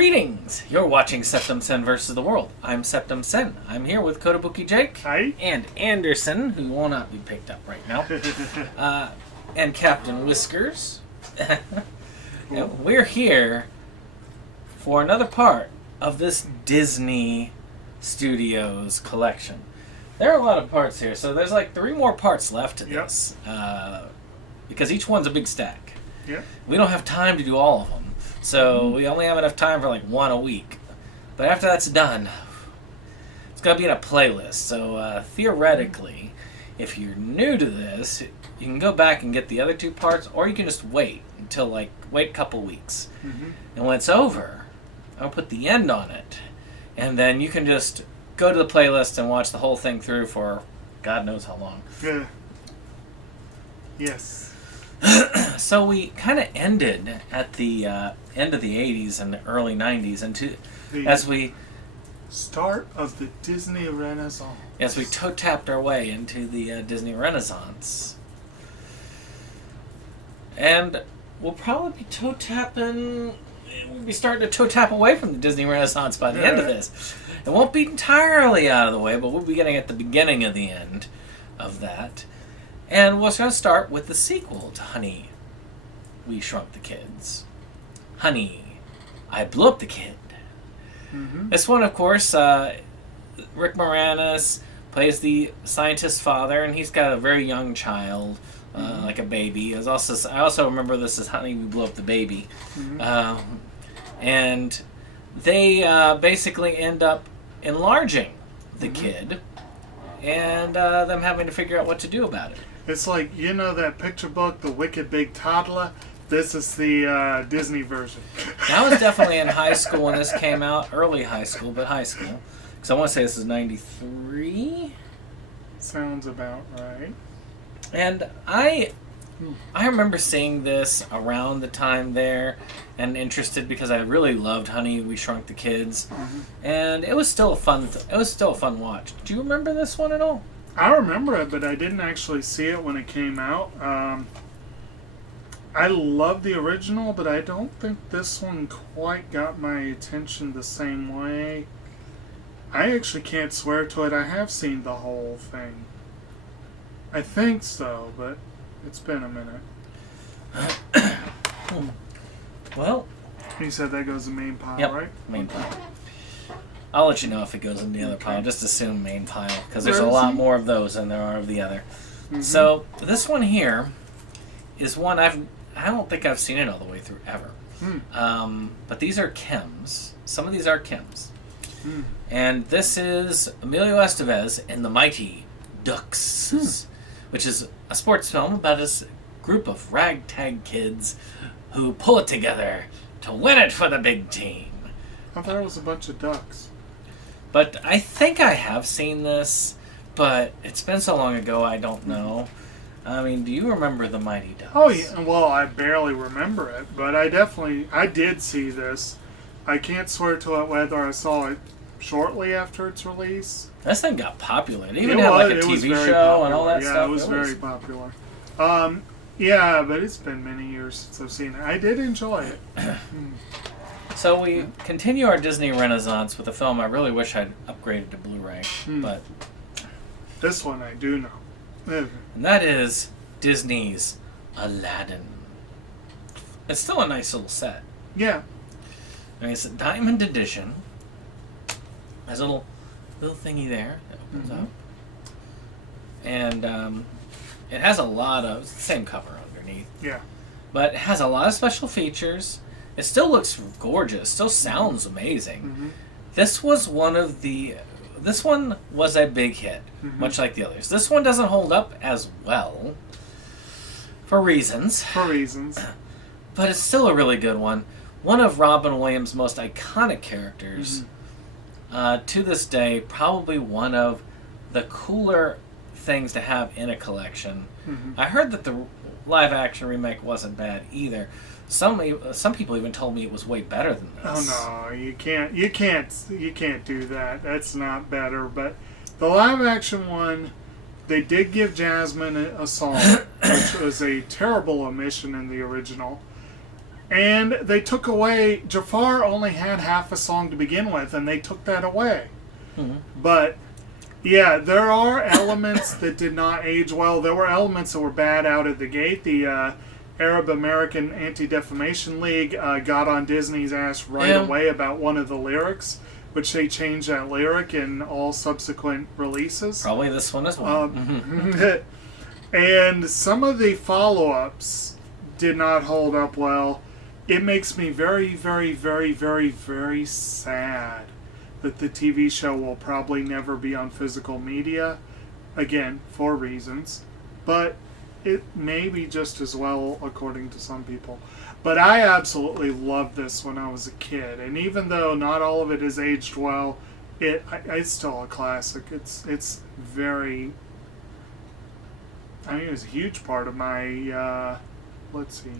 Greetings! You're watching SeptumSin versus the World. I'm SeptumSin. I'm here with Kotobuki Jake. Hi. And Anderson, who will not be picked up right now. And Captain Whiskers. And we're here for another part of this Disney Studios collection. There are a lot of parts here, so there's like 3 more parts left to this. Because each one's a big stack. Yeah. We don't have time to do all of them. So we only have enough time for like 1 a week. But after that's done, it's going to be in a playlist. So theoretically, if you're new to this, you can go back and get the other 2 parts, or you can just wait until wait a couple weeks. And when it's over, I'll put the end on it. And then you can just go to the playlist and watch the whole thing through for God knows how long. Yeah. Yes. So we kind of ended at the end of the 80s and the early 90s, and as we start of the Disney Renaissance. As we toe-tapped our way into the Disney Renaissance. And we'll probably be toe-tapping... We'll be starting to toe-tap away from the Disney Renaissance by the end of this. It won't be entirely out of the way, but we'll be getting at the beginning of the end of that. And we're going to start with the sequel to Honey, We Shrunk the Kids. Honey, I Blew Up the Kid. This one, of course, Rick Moranis plays the scientist's father, and he's got a very young child, like a baby. I also remember this as Honey, We Blew Up the Baby. And they basically end up enlarging the kid, and them having to figure out what to do about it. It's like, you know that picture book, The Wicked Big Toddler? This is the Disney version. I was definitely in high school when this came out. Early high school, but high school. Because I want to say this is 93? Sounds about right. And I remember seeing this around the time there and interested because I really loved Honey, We Shrunk the Kids. And it was still a fun watch. Do you remember this one at all? I remember it, but I didn't actually see it when it came out. I love the original, but I don't think this one quite got my attention the same way. I actually can't swear to it. I have seen the whole thing. I think so, but it's been a minute. Well, you said that goes in main pile, yep, right? Main pile. I'll let you know if it goes in the other pile. Just assume main pile, because there's a lot more of those than there are of the other. So this one here is one I don't think I've seen it all the way through ever. But these are Kim's. Some of these are Kim's. And this is Emilio Estevez in The Mighty Ducks, which is a sports film about a group of ragtag kids who pull it together to win it for the big team. I thought it was a bunch of ducks. But I think I have seen this, but it's been so long ago I don't know. I mean, do you remember The Mighty Ducks? Oh, yeah. Well, I barely remember it, but I did see this. I can't swear to it whether I saw it shortly after its release. This thing got popular. It even had like a TV show and all that stuff. Yeah, it was very popular. Yeah, but it's been many years since I've seen it. I did enjoy it. So we continue our Disney Renaissance with a film I really wish I'd upgraded to Blu-ray, but this one I do know. And that is Disney's Aladdin. It's still a nice little set. Yeah. I mean, it's a diamond edition. There's a little thingy there that opens up. And it has a lot of... It's the same cover underneath. Yeah. But it has a lot of special features. It still looks gorgeous. Still sounds amazing. This was This one was a big hit, much like the others. This one doesn't hold up as well, for reasons. But it's still a really good one. One of Robin Williams' most iconic characters. To this day, probably one of the cooler things to have in a collection. I heard that the live-action remake wasn't bad either. Some people even told me it was way better than this. Oh no, you can't do that. That's not better. But the live-action one, they did give Jasmine a song, which was a terrible omission in the original. And they took away... Jafar only had half a song to begin with, and they took that away. Mm-hmm. But, yeah, there are elements that did not age well. There were elements that were bad out of the gate. The Arab American Anti-Defamation League got on Disney's ass right away about one of the lyrics, which they changed that lyric in all subsequent releases. Probably this one as well. And some of the follow-ups did not hold up well. It makes me very, very, very, very, very sad that the TV show will probably never be on physical media. Again, for reasons. But it may be just as well, according to some people. But I absolutely loved this when I was a kid. And even though not all of it has aged well, it's still a classic. It's very... I mean, it was a huge part of my... let's see...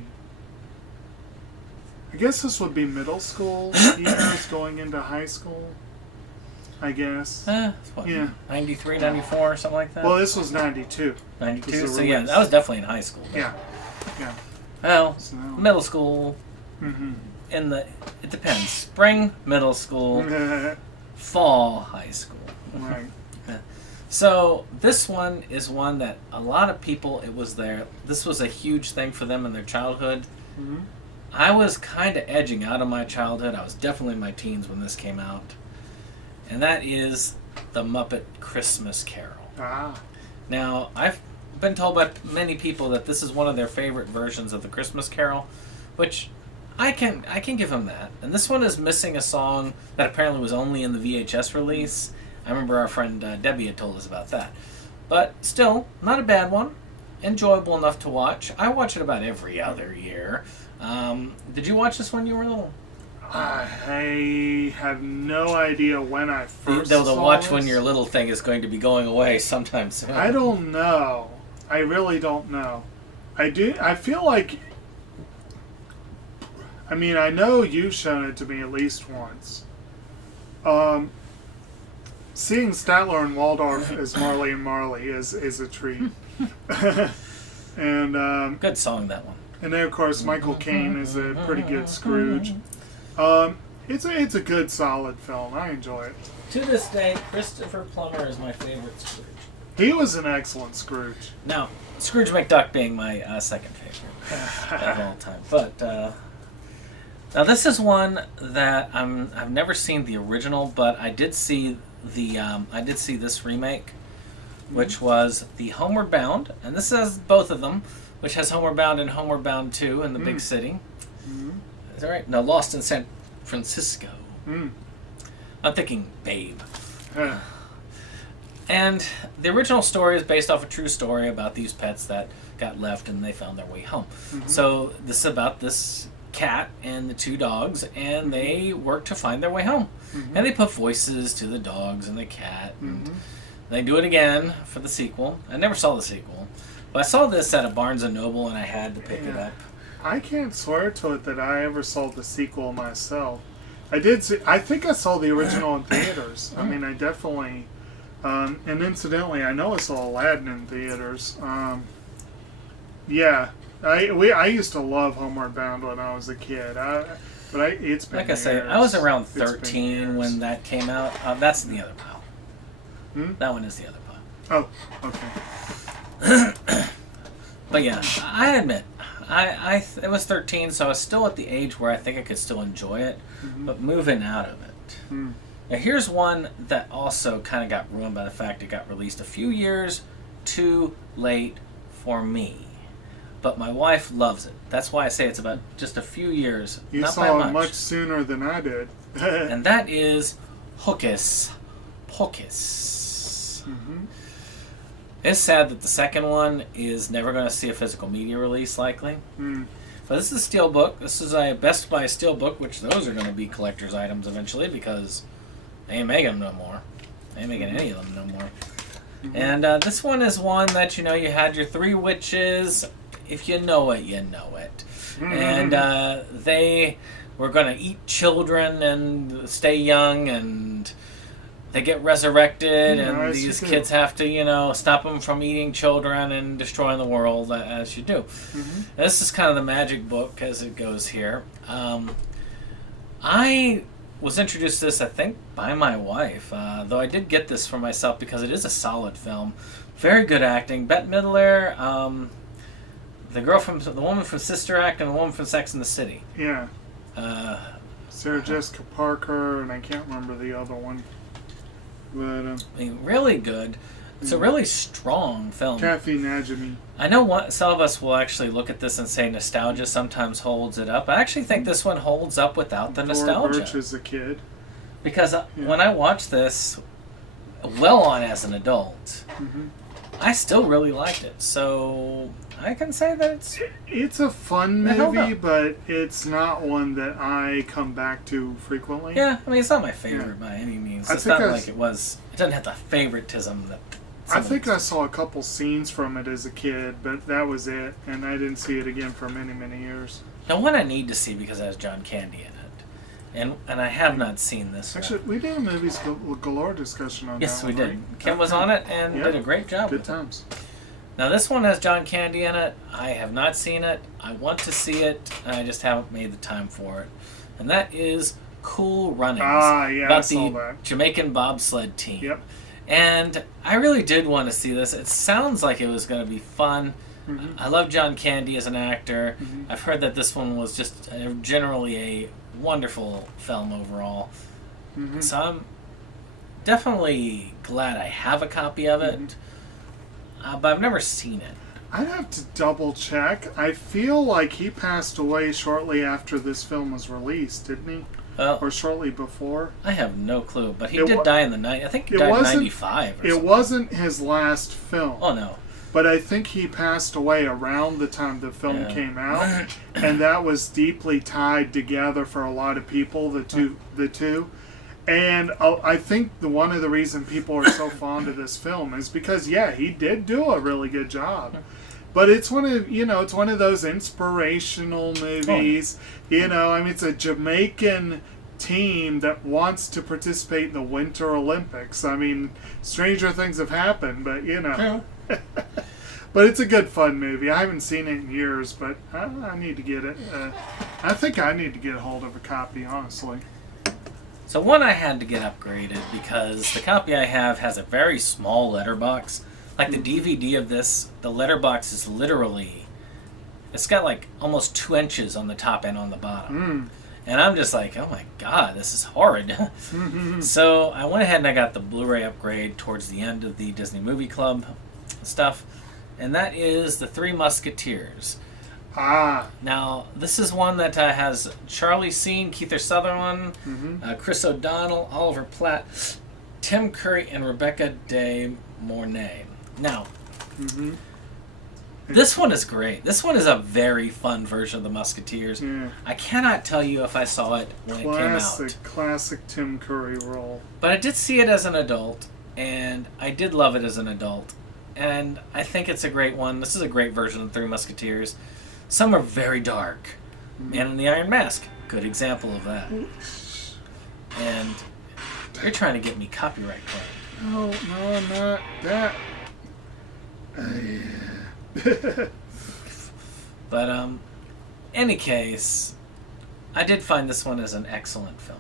I guess this would be middle school years going into high school, I guess. What, 93, 94, something like that? Well, this was 92. 92, so yeah, that was definitely in high school. Yeah. Well, So, middle school, it depends. Spring, middle school, fall, high school. right. So this one is one that a lot of people, this was a huge thing for them in their childhood. Mm-hmm. I was kind of edging out of my childhood. I was definitely in my teens when this came out. And that is The Muppet Christmas Carol. Ah. Now, I've been told by many people that this is one of their favorite versions of the Christmas Carol, which I can give them that. And this one is missing a song that apparently was only in the VHS release. I remember our friend Debbie had told us about that. But still, not a bad one. Enjoyable enough to watch. I watch it about every other year. Did you watch this when you were little? I have no idea when I first saw The watch this. when your little thing is going to be going away sometime soon. I don't know. I really don't know. I feel like... I mean, I know you've shown it to me at least once. Seeing Statler and Waldorf as Marley and Marley is a treat. And good song, that one. And then, of course, Michael Caine is a pretty good Scrooge. It's a good, solid film. I enjoy it. To this day, Christopher Plummer is my favorite Scrooge. He was an excellent Scrooge. Now, Scrooge McDuck being my second favorite of all time. But now this is one that I've never seen the original, but I did see this remake, which was the Homeward Bound, and this has both of them, which has Homeward Bound and Homeward Bound 2 in the big city. Mm-hmm. Is that right? No, Lost in San Francisco. Mm. I'm thinking Babe. And the original story is based off a true story about these pets that got left and they found their way home. Mm-hmm. So this is about this cat and the two dogs, and they work to find their way home. Mm-hmm. And they put voices to the dogs and the cat, and they do it again for the sequel. I never saw the sequel, but I saw this at a Barnes & Noble, and I had to pick it up. I can't swear to it that I ever saw the sequel myself. I think I saw the original in theaters. I mean, I definitely... and incidentally, I know I saw Aladdin in theaters. Yeah. I used to love Homeward Bound when I was a kid. It's been like I say, I was around 13 when that came out. That's the other pile. That one is the other pile. Oh, okay. But yeah, I admit, I was 13, so I was still at the age where I think I could still enjoy it, but moving out of it. Now here's one that also kind of got ruined by the fact it got released a few years too late for me. But my wife loves it. That's why I say it's about just a few years. You not saw by it much sooner than I did. And that is Hocus Pocus. It's sad that the second one is never going to see a physical media release, likely. But this is a steelbook. This is a Best Buy steelbook, which those are going to be collector's items eventually because they ain't making them no more. They ain't making any of them no more. And this one is one that, you had your three witches. If you know it, you know it. And they were going to eat children and stay young, and they get resurrected, and as these you do. kids have to, stop them from eating children and destroying the world, as you do. Mm-hmm. This is kind of the magic book as it goes here. I was introduced to this, I think, by my wife, though I did get this for myself because it is a solid film. Very good acting. Bette Midler, the woman from Sister Act, and the woman from Sex and the City. Yeah. Sarah Jessica Parker, and I can't remember the other one. But I mean, really good. It's a really strong film. Kathy Najimy. I know some of us will actually look at this and say nostalgia sometimes holds it up. I actually think this one holds up without the nostalgia. Birch as a kid. Because when I watched this, well on as an adult, I still really liked it. So I can say that it's a fun movie, but it's not one that I come back to frequently. Yeah, I mean, it's not my favorite by any means. It's not like it was. It doesn't have the favoritism that. I think I saw a couple scenes from it as a kid, but that was it, and I didn't see it again for many, many years. The one I need to see because it has John Candy in it, and I have not seen this. Actually, we did a movies Galore discussion on that. Yes, we one, did. right? Kim was on it and did a great job. Good times. Now this one has John Candy in it. I have not seen it. I want to see it, and I just haven't made the time for it. And that is Cool Runnings. About I saw that. Jamaican bobsled team. Yep. And I really did want to see this. It sounds like it was going to be fun. I love John Candy as an actor. I've heard that this one was just generally a wonderful film overall. So I'm definitely glad I have a copy of it. But I've never seen it. I'd have to double check. I feel like he passed away shortly after this film was released, didn't he? Or shortly before? I have no clue, but he did die in the night. I think he died in 95 or something. It wasn't his last film. Oh, no. But I think he passed away around the time the film came out, and that was deeply tied together for a lot of people, the two. And I think one of the reasons people are so fond of this film is because, he did do a really good job. But it's one of those inspirational movies. I mean, it's a Jamaican team that wants to participate in the Winter Olympics. I mean, stranger things have happened, but but it's a good fun movie. I haven't seen it in years, but I need to get it. I think I need to get a hold of a copy, honestly. So one I had to get upgraded because the copy I have has a very small letterbox. Like the DVD of this, the letterbox is literally, it's got like almost 2 inches on the top and on the bottom. And I'm just like, oh my god, this is horrid. So I went ahead and I got the Blu-ray upgrade towards the end of the Disney Movie Club stuff. And that is The Three Musketeers. Now, this is one that has Charlie Sheen, Kiefer Sutherland, Chris O'Donnell, Oliver Platt, Tim Curry, and Rebecca De Mornay. Now, this one is great. This one is a very fun version of The Musketeers. I cannot tell you if I saw it when it came out. Classic Tim Curry role. But I did see it as an adult, and I did love it as an adult. And I think it's a great one. This is a great version of The Three Musketeers. Some are very dark. Man in the Iron Mask, good example of that. And you're trying to get me copyright claim. No, I'm not. That. But any case, I did find this one as an excellent film.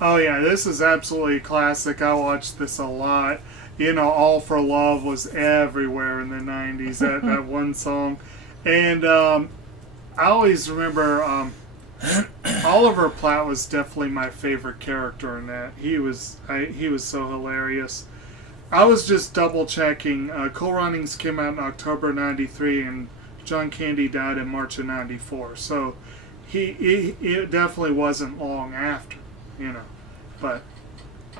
Oh yeah, this is absolutely a classic. I watched this a lot. All for Love was everywhere in the 90s, that one song. And I always remember Oliver Platt was definitely my favorite character in that. He was so hilarious. I was just double checking. Cool Runnings came out in October '93, and John Candy died in March of '94. So it definitely wasn't long after, But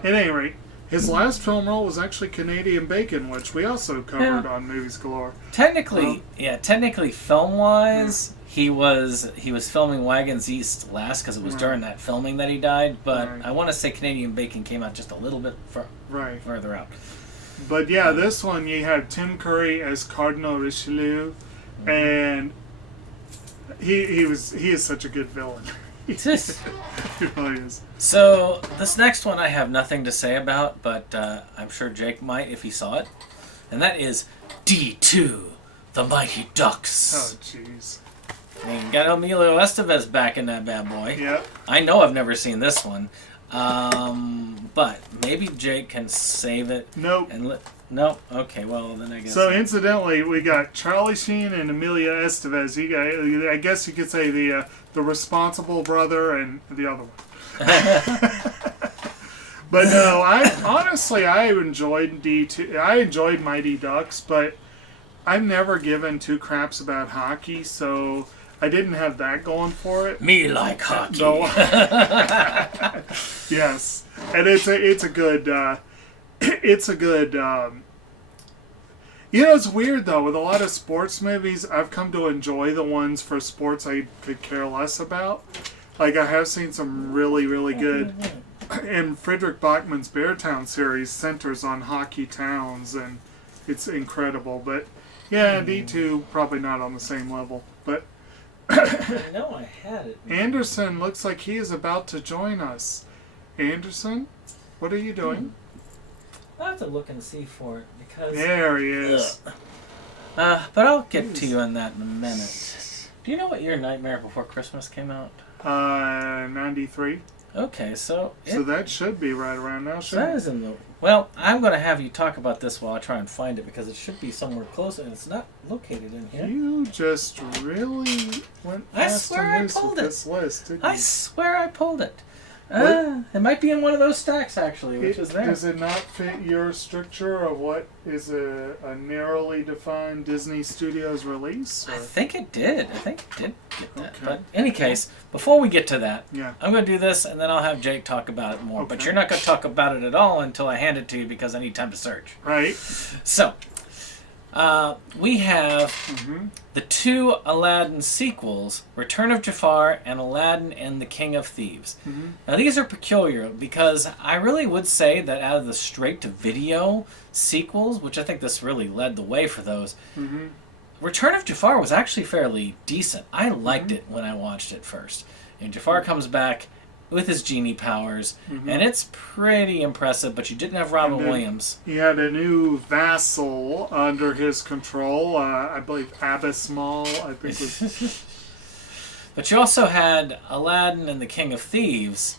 at any rate, his last film role was actually Canadian Bacon, which we also covered on Movies Galore. Technically, film-wise, he was filming Wagons East last because it was during that filming that he died. But I want to say Canadian Bacon came out just a little bit further out. But this one you have Tim Curry as Cardinal Richelieu, and he is such a good villain. He really is. So, this next one I have nothing to say about, but I'm sure Jake might if he saw it. And that is D2, The Mighty Ducks. Oh, jeez. And got Emilio Estevez back in that bad boy. Yep. I know I've never seen this one. But maybe Jake can save it. Nope. Nope. Okay, well, then I guess. So, incidentally, we got Charlie Sheen and Emilio Estevez. I guess you could say the responsible brother and the other one. But no, I enjoyed D2. I enjoyed Mighty Ducks, but I've never given two craps about hockey, so I didn't have that going for it. Me like hockey. No. Yes, and it's a good. It's weird though. With a lot of sports movies, I've come to enjoy the ones for sports I could care less about. Like I have seen some really, really good. And Frederick Bachman's Beartown series centers on hockey towns, and it's incredible. But yeah, D2 probably not on the same level. But I know I had it. Anderson looks like he is about to join us. Anderson, what are you doing? I'll have to look and see for it because. There he is. But I'll get to you on that in a minute. Do you know what year Nightmare Before Christmas came out? 93. Okay, so that should be right around now, shouldn't that it? is in the. Well, I'm going to have you talk about this while I try and find it because it should be somewhere close and it's not located in here. You just really went fast and loose with this list, didn't you? I swear I pulled it. It might be in one of those stacks actually, which is there. Does it not fit your stricture of what is a narrowly defined Disney Studios release? Or? I think it did. I think it did get that. Okay. But in any case, before we get to that, yeah. I'm going to do this and then I'll have Jake talk about it more. Okay. But you're not going to talk about it at all until I hand it to you because I need time to search. Right. So, we have the two Aladdin sequels, Return of Jafar and Aladdin and the King of Thieves. Now these are peculiar because I really would say that out of the straight-to-video sequels, which I think this really led the way for those, Return of Jafar was actually fairly decent. I liked it when I watched it first. And Jafar comes back with his genie powers, and it's pretty impressive, but you didn't have Robin Williams. He had a new vassal under his control, I believe Abbas Maul, I think was... But you also had Aladdin and the King of Thieves,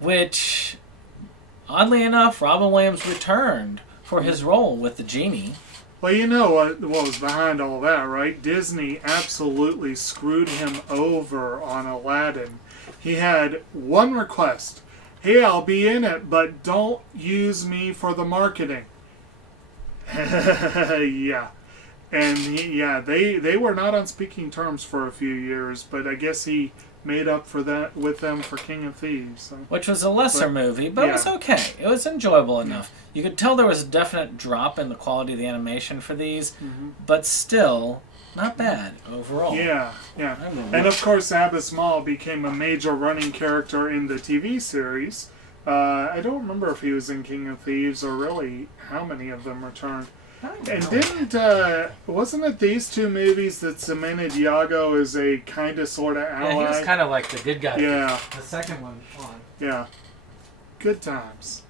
which, oddly enough, Robin Williams returned for his role with the genie. Well, you know what was behind all that, right? Disney absolutely screwed him over on Aladdin. He had one request. Hey, I'll be in it, but don't use me for the marketing. Yeah. And they were not on speaking terms for a few years, but I guess he made up for that with them for King of Thieves. So. Which was a lesser movie, but it was okay. It was enjoyable enough. You could tell there was a definite drop in the quality of the animation for these, but still... not bad overall. Yeah. And of course, Abbas Maul became a major running character in the TV series. I don't remember if he was in King of Thieves or really how many of them returned. And wasn't it these two movies that cemented Iago as a kind of sort of ally? Yeah, he was kind of like the good guy. Yeah. The second one on. Yeah. Good times.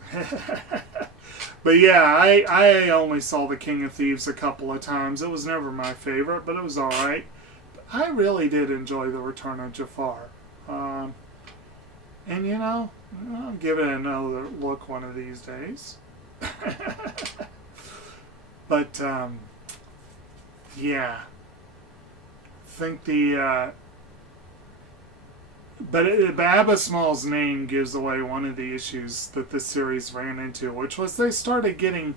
But yeah, I only saw The King of Thieves a couple of times. It was never my favorite, but it was alright. I really did enjoy The Return of Jafar. And I'll give it another look one of these days. But, yeah. I think But Abbas Maul's name gives away one of the issues that this series ran into, which was they started getting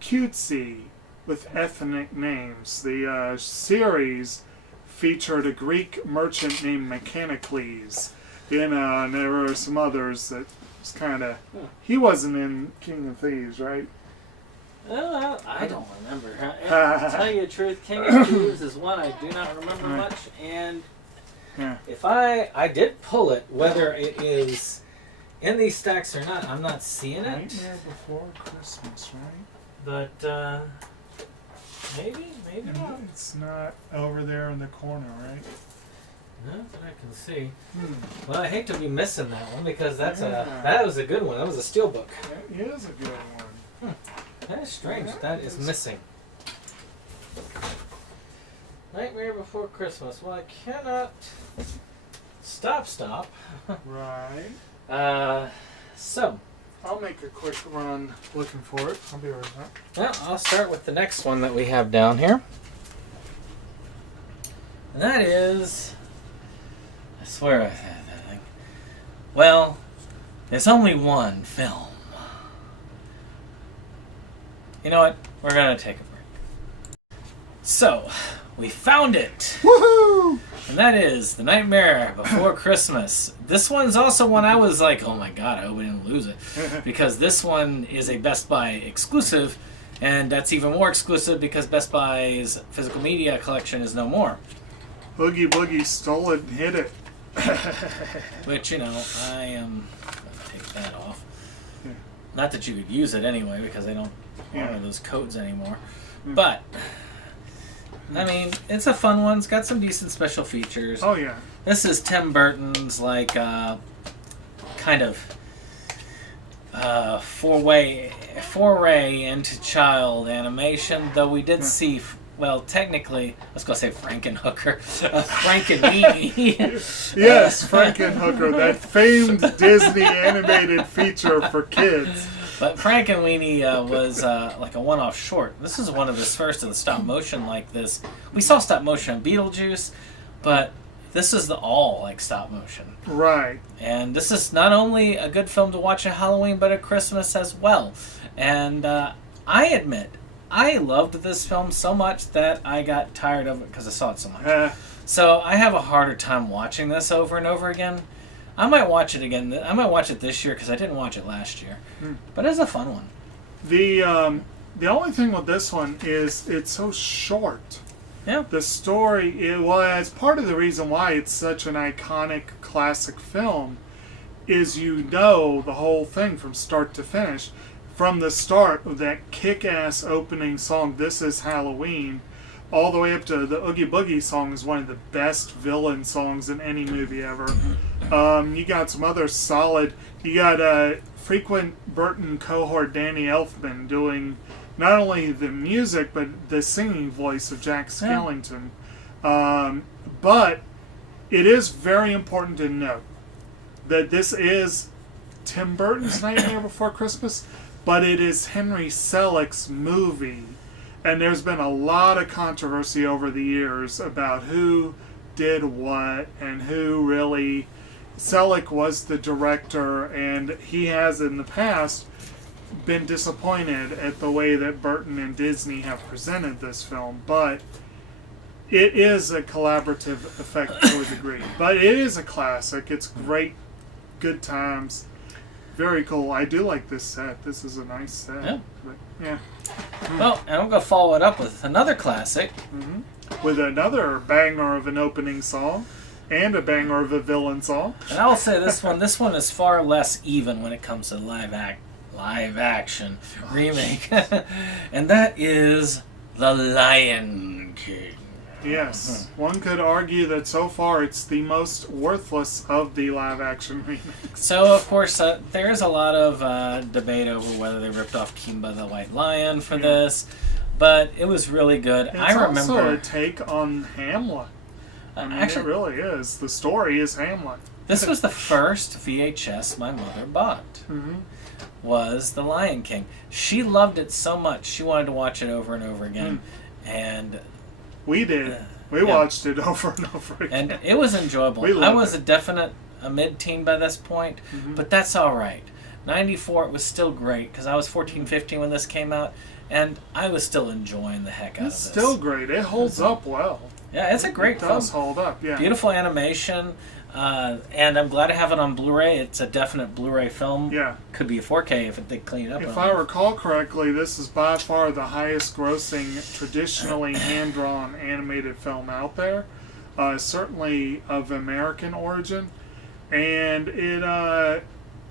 cutesy with ethnic names. The series featured a Greek merchant named Mechanicles, and there were some others that was kind of... He wasn't in King of Thieves, right? Well, I don't remember. To tell you the truth, King of Thieves is one I do not remember much, and... Yeah. If I did pull it, whether it is in these stacks or not, I'm not seeing it. Nightmare Before Christmas, right? But maybe not. It's not over there in the corner, right? Not that I can see. Well, I hate to be missing that one because that was a good one. That was a steelbook. That is a good one. That is strange. That is missing. Nightmare Before Christmas. Well, I cannot stop. Right. So. I'll make a quick run looking for it. I'll be right back. Well, I'll start with the next one that we have down here. And that is... I swear I had that thing. Well, there's only one film. You know what? We're going to take a break. So, we found it! Woohoo! And that is The Nightmare Before Christmas. This one's also one I was like, oh my god, I hope we didn't lose it. Because this one is a Best Buy exclusive, and that's even more exclusive because Best Buy's physical media collection is no more. Oogie Boogie stole it and hid it. Which, you know, I am going to take that off. Yeah. Not that you could use it anyway, because they don't honor those codes anymore. Mm. But, I mean, it's a fun one. It's got some decent special features. Oh, yeah. This is Tim Burton's, like, kind of foray into child animation, though we did see... Well, technically, I was going to say Frankenhooker. Frankenweenie. Yes, Frankenhooker, that famed Disney animated feature for kids. But Frankenweenie was like a one-off short. This is one of his first of the stop-motion like this. We saw stop-motion in Beetlejuice, but this is the all like stop-motion. Right. And this is not only a good film to watch at Halloween, but at Christmas as well. And I admit, I loved this film so much that I got tired of it because I saw it so much. So I have a harder time watching this over and over again. I might watch it again. I might watch it this year because I didn't watch it last year. But it's a fun one. The only thing with this one is it's so short. Yeah. The story, it's part of the reason why it's such an iconic classic film, is you know the whole thing from start to finish. From the start of that kick-ass opening song, This Is Halloween, all the way up to the Oogie Boogie song is one of the best villain songs in any movie ever. You got some other solid... You got frequent Burton cohort Danny Elfman doing not only the music, but the singing voice of Jack Skellington. But it is very important to note that this is Tim Burton's Nightmare Before Christmas, but it is Henry Selick's movie. And there's been a lot of controversy over the years about who did what and who really... Selick was the director, and he has in the past been disappointed at the way that Burton and Disney have presented this film. But it is a collaborative effect to a degree. But it is a classic. It's great. Good times. Very cool. I do like this set. This is a nice set. Yeah. But, yeah. Well, and I'm going to follow it up with another classic. With another banger of an opening song. And a banger of a villain song. And I'll say this one is far less even when it comes to live action remake. And that is The Lion King. Yes. One could argue that so far it's the most worthless of the live action remakes. So, of course, there is a lot of debate over whether they ripped off Kimba the White Lion for this. But it was really good. It's also a take on Hamlet. I mean, actually, it really is. The story is Hamlet. This was the first VHS my mother bought. Was The Lion King. She loved it so much she wanted to watch it over and over again. And we did. We watched it over and over again. And it was enjoyable. I was a mid-teen by this point, but that's all right. 94, it was still great because I was 14, 15 when this came out, and I was still enjoying the heck out of this. It's still great. It holds up well. Yeah, it's a great film. It does hold up, yeah. Beautiful animation, and I'm glad to have it on Blu-ray. It's a definite Blu-ray film. Yeah. Could be a 4K if they clean it up. If I recall correctly, this is by far the highest grossing, traditionally hand-drawn animated film out there. Certainly of American origin. And it,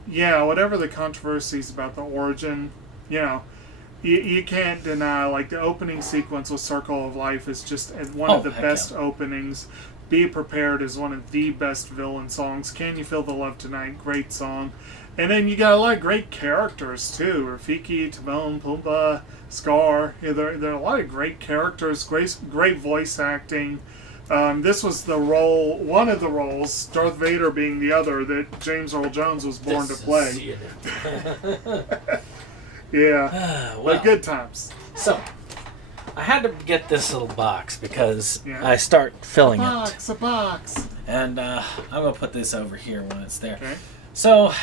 whatever the controversies about the origin, you can't deny, like, the opening sequence with Circle of Life is just one of the best openings. Be Prepared is one of the best villain songs. Can You Feel the Love Tonight? Great song. And then you got a lot of great characters too. Rafiki, Timon, Pumbaa, Scar. Yeah, there are a lot of great characters, great voice acting. This was the role, one of the roles, Darth Vader being the other, that James Earl Jones was born to play. Yeah, Well, but good times. So, I had to get this little box because I start filling it. A box. And I'm going to put this over here when it's there. Okay. So,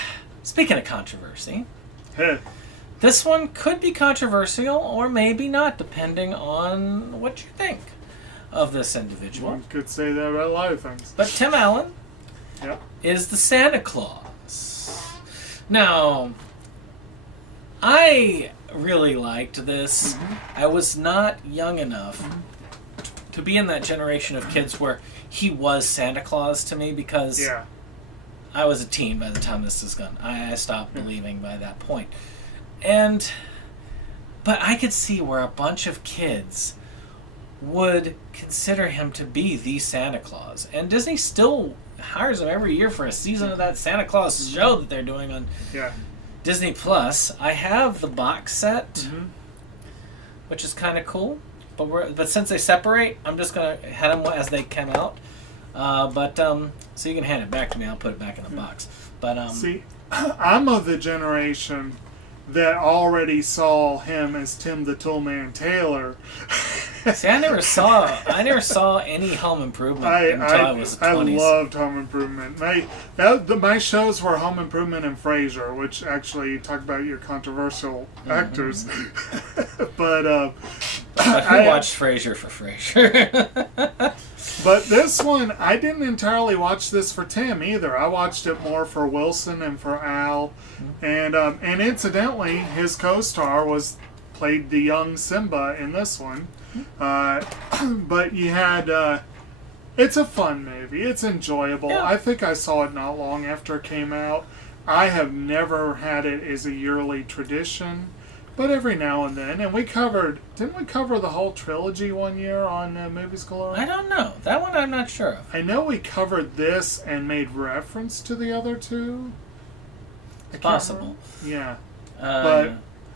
speaking of controversy, Heh. this one could be controversial or maybe not, depending on what you think of this individual. One could say that about a lot of things. But Tim Allen Yep. is the Santa Claus. Now, I really liked this. Mm-hmm. I was not young enough to be in that generation of kids where he was Santa Claus to me because Yeah. I was a teen by the time this was done. I stopped believing by that point. But I could see where a bunch of kids would consider him to be the Santa Claus. And Disney still hires him every year for a season of that Santa Claus show that they're doing on Yeah. Disney Plus. I have the box set, Mm-hmm. which is kind of cool. But since they separate, I'm just going to head them as they come out. So you can hand it back to me. I'll put it back in the box. But See, I'm of the generation that already saw him as Tim the Toolman Taylor. see, I never saw any Home Improvement until I was 20s. I loved Home Improvement. My shows were Home Improvement and Frasier, which actually talk about your controversial actors. But who watched Frasier for Frasier? But this one, I didn't entirely watch this for Tim either. I watched it more for Wilson and for Al, and incidentally, his co-star played the young Simba in this one. But you had, it's a fun movie. It's enjoyable. Yeah. I think I saw it not long after it came out. I have never had it as a yearly tradition. But every now and then, and didn't we cover the whole trilogy one year on Movies Galore? I don't know. That one I'm not sure of. I know we covered this and made reference to the other two. It's possible. Yeah.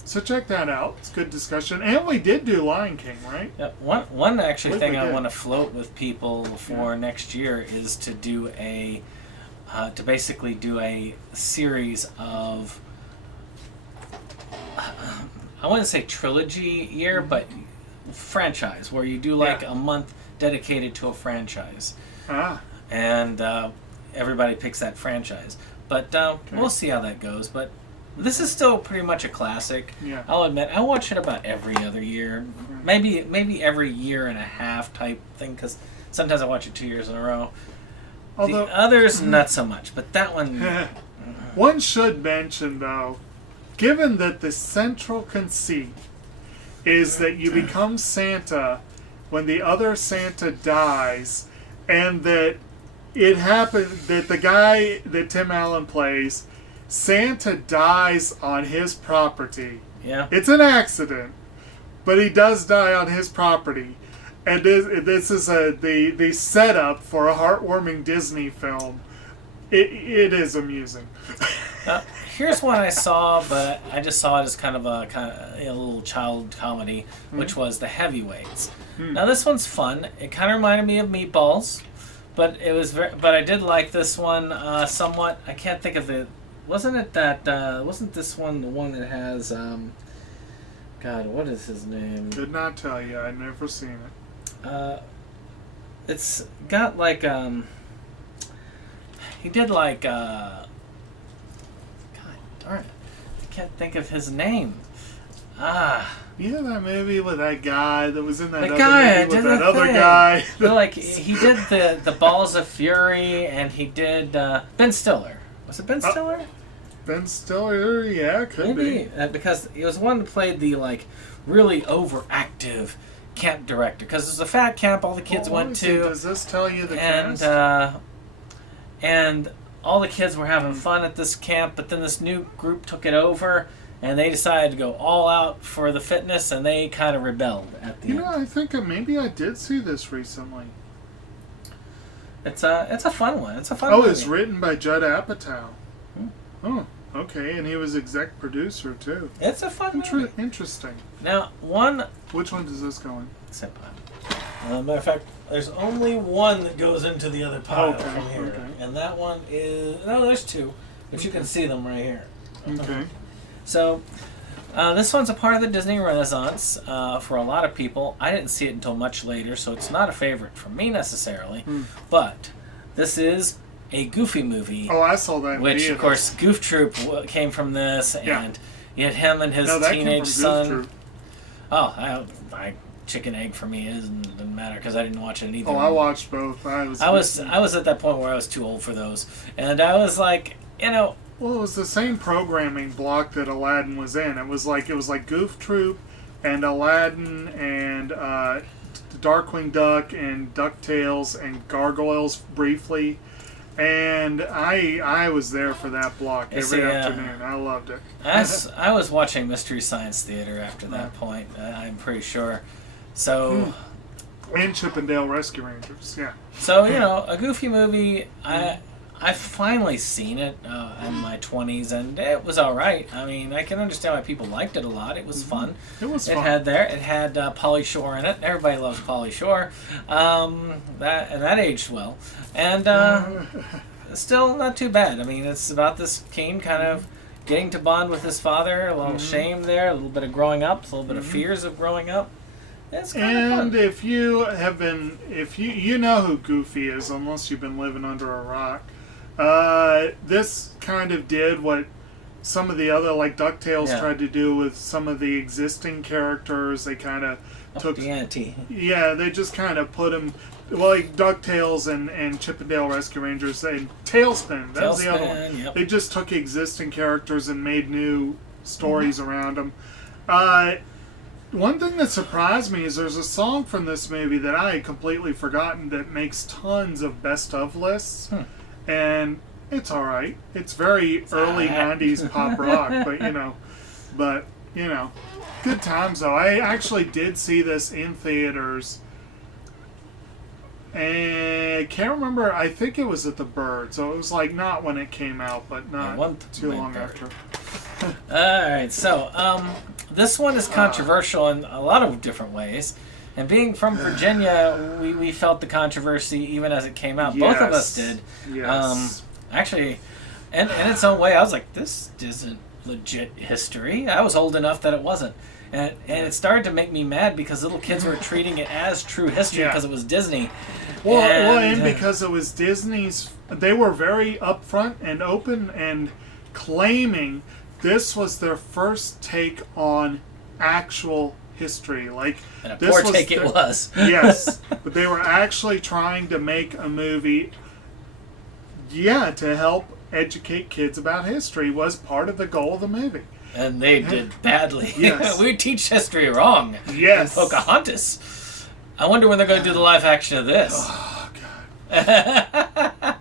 So check that out. It's good discussion. And we did do Lion King, right? Yeah, one actually thing I did. want to float with people for next year is to do to basically do a series of I wouldn't say trilogy year, but franchise, where you do like a month dedicated to a franchise. And everybody picks that franchise. But we'll see how that goes. But this is still pretty much a classic. Yeah. I'll admit, I watch it about every other year. Maybe every year and a half type thing, because sometimes I watch it 2 years in a row. Although, the others, not so much. But that one... One should mention, though, given that the central conceit is that you become Santa when the other Santa dies, and that it happened that the guy that Tim Allen plays, Santa dies on his property. Yeah. It's an accident, but he does die on his property. And this is the setup for a heartwarming Disney film. It is amusing. Here's one I saw, but I just saw it as kind of a little child comedy, which was The Heavyweights. Now this one's fun. It kind of reminded me of Meatballs, but it was but I did like this one somewhat. I can't think of the. Wasn't this one the one that has? God, what is his name? Could not tell you. I'd never seen it. It's got like he did like God darn it, I can't think of his name. You know that movie with that guy that was in that The other guy movie with did that the other thing. guy? Like he did the Balls of Fury, and he did Ben Stiller. Was it Ben Stiller? Ben Stiller, yeah, could Maybe be. because he was one that played the like really overactive camp director. Because it was a fat camp all the kids went to. Does this tell you the cast? And all the kids were having fun at this camp, but then this new group took it over, and they decided to go all out for the fitness, and they kind of rebelled at the end. I think maybe I did see this recently. It's a fun one. It's a fun Oh, movie. it's written by Judd Apatow. Hmm. Oh, okay, and he was exec producer too. It's a fun movie. Interesting. Now, one... Which one does this go in? Matter of fact, there's only one that goes into the other pile from here. Okay. And that one is... No, there's two. But you can see them right here. Okay. So, this one's a part of the Disney Renaissance for a lot of people. I didn't see it until much later, so it's not a favorite for me necessarily. But this is a Goofy movie. Oh, I saw that in which, theater. of course, Goof Troop came from this, and you had him and his teenage son. Goof Troop. Oh, I chicken egg for me doesn't matter because I didn't watch it either. Oh, I watched both. I was at that point where I was too old for those, and I was like, Well, it was the same programming block that Aladdin was in. It was like Goof Troop and Aladdin and Darkwing Duck and DuckTales and Gargoyles briefly. And I was there for that block every afternoon. I loved it. I was watching Mystery Science Theater after that point, I'm pretty sure. So... And Chip and Dale Rescue Rangers, yeah. So, a Goofy movie, I've finally seen it in my 20s, and it was all right. I mean, I can understand why people liked it a lot. It was fun. It was fun. It had Pauly Shore in it. Everybody loves Pauly Shore. That aged well. And still not too bad. I mean, it's about this teen kind of getting to bond with his father, a little shame there, a little bit of growing up, a little bit of fears of growing up. It's kind of fun. And if you know who Goofy is, unless you've been living under a rock, this kind of did what some of the other, like DuckTales, tried to do with some of the existing characters. They kind of took the ante. Yeah, they just kind of put them, like DuckTales and Chip and Dale Rescue Rangers and Tailspin. That was the other one. Yep. They just took existing characters and made new stories around them. One thing that surprised me is there's a song from this movie that I had completely forgotten that makes tons of best of lists. And it's all right. It's very early 90s pop rock, but good times though. I actually did see this in theaters. And I can't remember. I think it was at the Bird, so it was like not when it came out, but not too long after. Alright, so this one is controversial in a lot of different ways. And being from Virginia, we felt the controversy even as it came out. Yes. Both of us did. Yes. Actually, in its own way, I was like, this isn't legit history. I was old enough that it wasn't. And it started to make me mad because little kids were treating it as true history because it was Disney. And because it was Disney's, they were very upfront and open and claiming this was their first take on actual history. Like, and a poor take it was. Yes, but they were actually trying to make a movie, to help educate kids about history was part of the goal of the movie. And they did badly. Yes. We teach history wrong. Yes. In Pocahontas. I wonder when they're going to do the live action of this. Oh, God.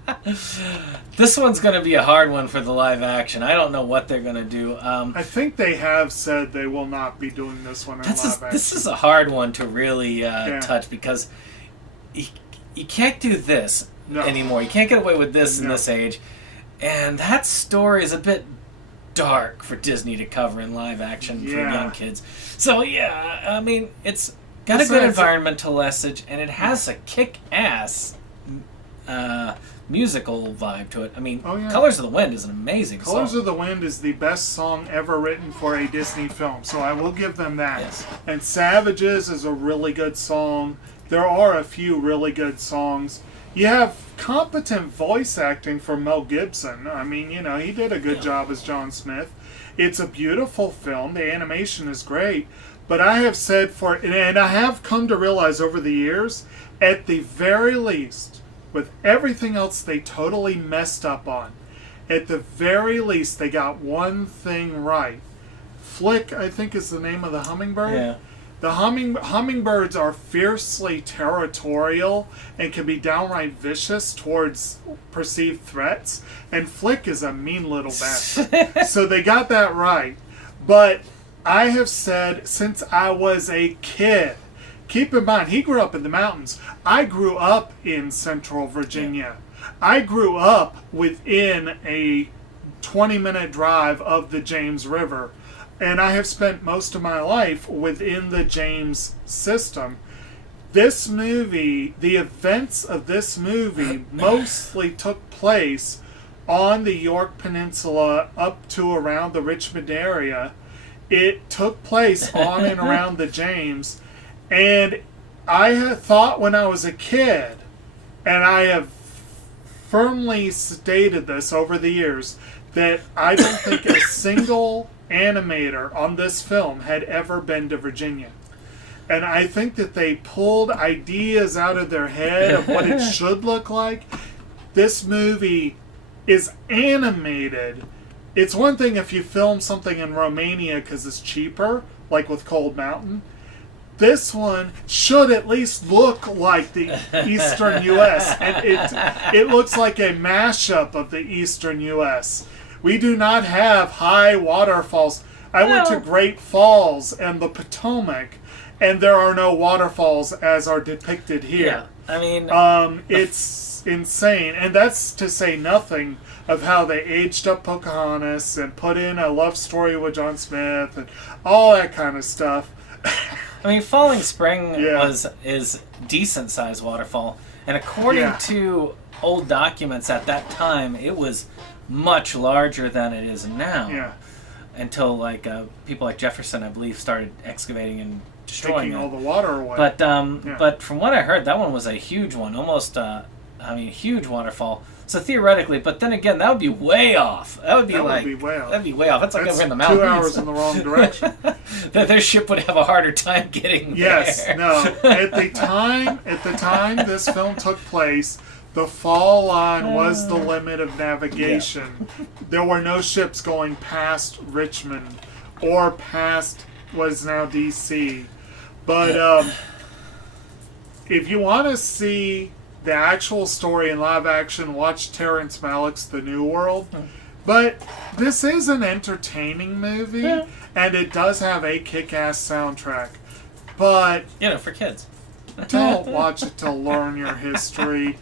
This one's going to be a hard one for the live action. I don't know what they're going to do. I think they have said they will not be doing this one in live action. This is a hard one to really touch because you can't do this anymore. You can't get away with this in this age. And that story is a bit dark for Disney to cover in live action for young kids. So, I mean, it's got a good environmental message, and it has a kick-ass musical vibe to it. I mean, Colors of the Wind is an amazing song. Colors of the Wind is the best song ever written for a Disney film, so I will give them that. Yes. And Savages is a really good song. There are a few really good songs. You have competent voice acting from Mel Gibson. I mean, he did a good job as John Smith. It's a beautiful film. The animation is great. But I have said and I have come to realize over the years, at the very least, with everything else they totally messed up on, at the very least they got one thing right. Flick, I think, is the name of the hummingbird. Yeah. The hummingbirds are fiercely territorial and can be downright vicious towards perceived threats. And Flick is a mean little bastard. So they got that right. But I have said since I was a kid keep in mind, he grew up in the mountains. I grew up in Central Virginia. I grew up within a 20-minute drive of the James River. And I have spent most of my life within the James system. This movie, the events of this movie mostly took place on the York Peninsula up to around the Richmond area. It took place on and around the James. And I had thought when I was a kid, and I have firmly stated this over the years, that I don't think a single animator on this film had ever been to Virginia. And I think that they pulled ideas out of their head of what it should look like. This movie is animated. It's one thing if you film something in Romania because it's cheaper, like with Cold Mountain. This one should at least look like the Eastern U.S. And it looks like a mashup of the Eastern U.S. We do not have high waterfalls. I went to Great Falls and the Potomac, and there are no waterfalls as are depicted here. Yeah, I mean... it's insane. And that's to say nothing of how they aged up Pocahontas and put in a love story with John Smith and all that kind of stuff. I mean, Falling Spring is decent-sized waterfall, and according to old documents at that time, it was much larger than it is now. Yeah. Until people like Jefferson, I believe, started excavating and destroying Taking all the water away. But from what I heard, that one was a huge one, almost huge waterfall. So theoretically, but then again, that would be way off. That would be way off. That'd be way off. That's like over in the mountains. 2 hours in the wrong direction. Their ship would have a harder time getting there. Yes, no. At the time this film took place, the fall line was the limit of navigation. Yeah. There were no ships going past Richmond or past what is now D.C. But if you want to see the actual story in live action, watch Terrence Malick's The New World. But this is an entertaining movie, and it does have a kick-ass soundtrack. But for kids. Don't watch it to learn your history.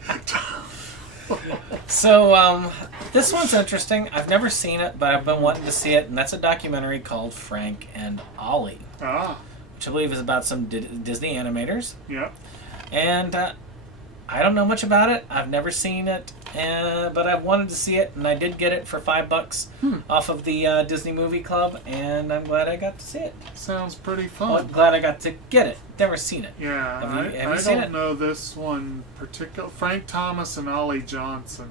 So, this one's interesting. I've never seen it, but I've been wanting to see it, and that's a documentary called Frank and Ollie. Which I believe is about some Disney animators. Yeah. And I don't know much about it. I've never seen it, but I wanted to see it, and I did get it for $5 off of the Disney Movie Club, and I'm glad I got to see it. Sounds pretty fun. Well, I'm glad I got to get it. Never seen it. Yeah, have you seen it? Know this one particular. Frank Thomas and Ollie Johnson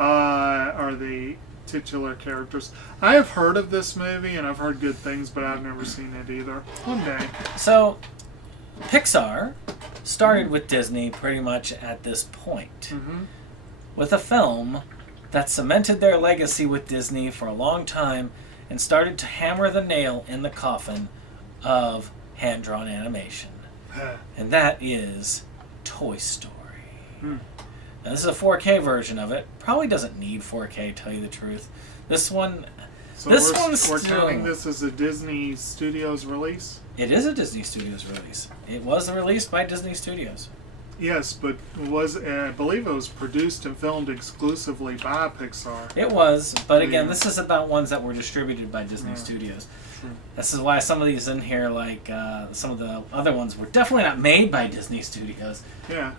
are the titular characters. I have heard of this movie, and I've heard good things, but I've never seen it either. One day. So, Pixar started with Disney pretty much at this point, with a film that cemented their legacy with Disney for a long time and started to hammer the nail in the coffin of hand-drawn animation. And that is Toy Story. Now, this is a 4K version of it. Probably doesn't need 4K, to tell you the truth. This one... So we're counting this as a Disney Studios release? It is a Disney Studios release. It was released by Disney Studios. Yes, but I believe it was produced and filmed exclusively by Pixar. It was, but again, this is about ones that were distributed by Disney Studios. True. This is why some of these in here, like some of the other ones, were definitely not made by Disney Studios,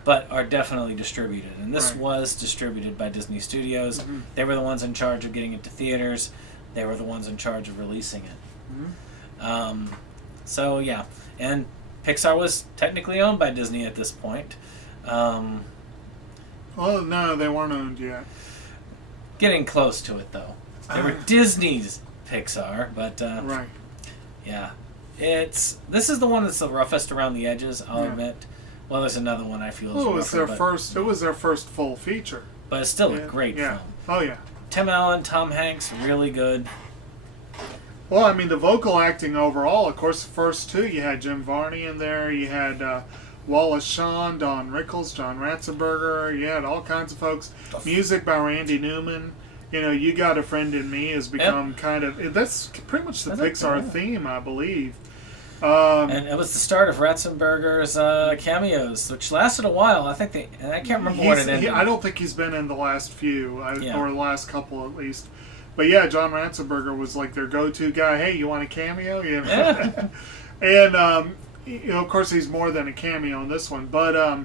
but are definitely distributed. And this was distributed by Disney Studios. They were the ones in charge of getting it to theaters. They were the ones in charge of releasing it. So, yeah. And Pixar was technically owned by Disney at this point. Well, no, they weren't owned yet. Getting close to it, though. They were Disney's Pixar, but... yeah. This is the one that's the roughest around the edges, I'll admit. Well, there's another one I feel is rougher, it was their first full feature. But it's still a great film. Oh, yeah. Tim Allen, Tom Hanks, really good. Well, I mean, the vocal acting overall, of course, the first two, you had Jim Varney in there, you had Wallace Shawn, Don Rickles, John Ratzenberger, you had all kinds of folks. Music by Randy Newman. You know, You Got a Friend in Me has become kind of... That's pretty much the Pixar theme, I believe. And it was the start of Ratzenberger's cameos, which lasted a while. I think and I can't remember when it ended. I don't think he's been in the last few, Yeah. or the last couple at least. But yeah, John Ratzenberger was like their go-to guy. Hey, you want a cameo? You know? Yeah. And you know, of course, he's more than a cameo in this one. But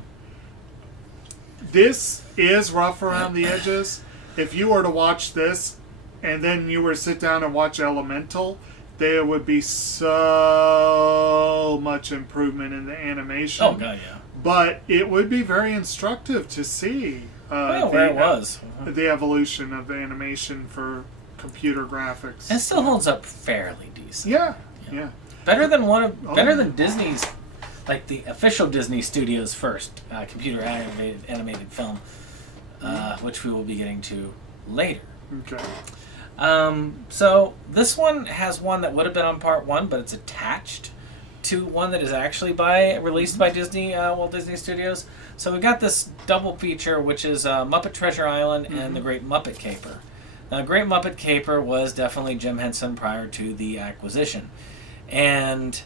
this is rough around the edges. If you were to watch this, and then you were to sit down and watch Elemental, there would be so much improvement in the animation. Oh god, yeah. But it would be very instructive to see Where it was. the evolution of the animation for computer graphics. It still holds up fairly decent. Yeah. Better than Disney's, like the official Disney Studios first computer animated film, which we will be getting to later. Okay. So this one has one that would have been on part 1, but it's attached to one that is actually released by Disney, Walt Disney Studios. So we got this double feature, which is Muppet Treasure Island and The Great Muppet Caper. Now, The Great Muppet Caper was definitely Jim Henson prior to the acquisition, and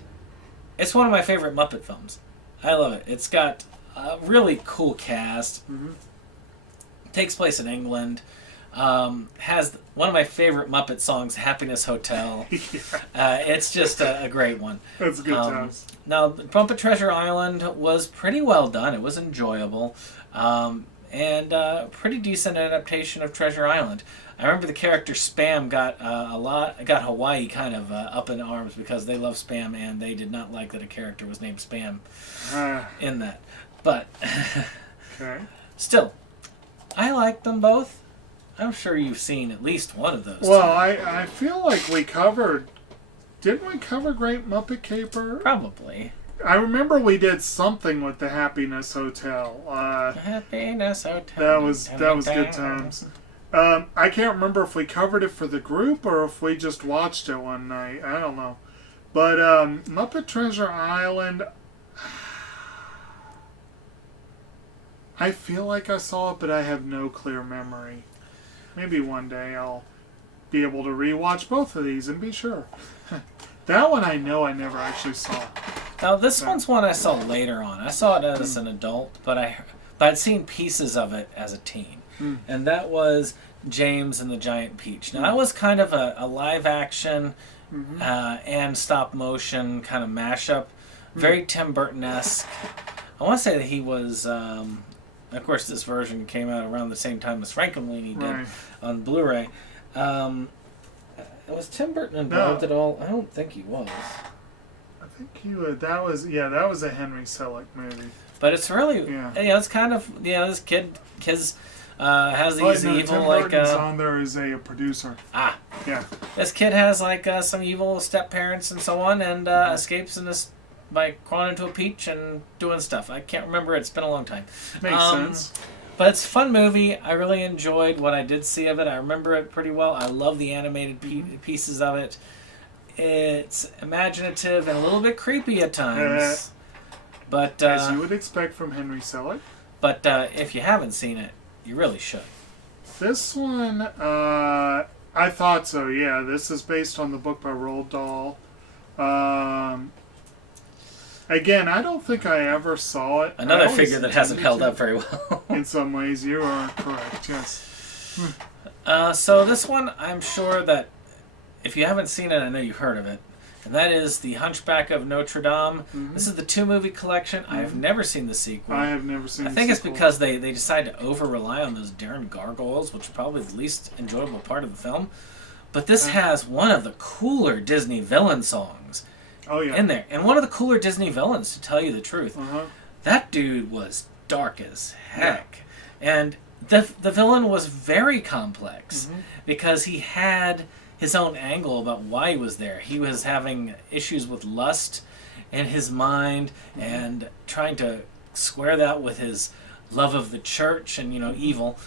it's one of my favorite Muppet films. I love it. It's got a really cool cast. Takes place in England. Has one of my favorite Muppet songs, Happiness Hotel. It's just a great one. That's good times. Now, Muppet Treasure Island was pretty well done. It was enjoyable. And pretty decent adaptation of Treasure Island. I remember the character Spam got Hawaii kind of up in arms because they love Spam and they did not like that a character was named Spam in that. But Okay. Still, I like them both. I'm sure you've seen at least one of those. Well, I feel like we covered... Didn't we cover Great Muppet Caper? Probably. I remember we did something with the Happiness Hotel. Happiness Hotel. That was good times. I can't remember if we covered it for the group or if we just watched it one night. I don't know. But Muppet Treasure Island... I feel like I saw it, but I have no clear memory. Maybe one day I'll be able to rewatch both of these and be sure. That one I know I never actually saw. Now this one's one I saw later on. I saw it as an adult, but I'd seen pieces of it as a teen, and that was James and the Giant Peach. Now that was kind of a live action and stop motion kind of mashup, very Tim Burton-esque. I want to say that he was. Of course, this version came out around the same time as Frankenweenie did on Blu-ray. Was Tim Burton involved at all? I don't think he was. I think he was. That was a Henry Selick movie. But it's really, it's kind of, this kid has these evil, Tim like... Burton's on there as a producer. Yeah. This kid has, like, some evil step-parents and so on, and escapes in this... by crawling into a peach and doing stuff. I can't remember. It's been a long time. Makes sense. But it's a fun movie. I really enjoyed what I did see of it. I remember it pretty well. I love the animated pieces of it. It's imaginative and a little bit creepy at times. But as you would expect from Henry Selick. But if you haven't seen it, you really should. This one, I thought so, yeah. This is based on the book by Roald Dahl. Again, I don't think I ever saw it. Another figure that hasn't held up very well. In some ways, you are correct, yes. So this one, I'm sure that if you haven't seen it, I know you've heard of it. And that is The Hunchback of Notre Dame. This is the 2-movie collection. I have never seen the sequel. I have never seen the sequel. I think it's because they decided to over-rely on those darn gargoyles, which are probably the least enjoyable part of the film. But this has one of the cooler Disney villain songs in there. And one of the cooler Disney villains, to tell you the truth. That dude was dark as heck. And the villain was very complex because he had his own angle about why he was there. He was having issues with lust in his mind and trying to square that with his love of the church and, evil.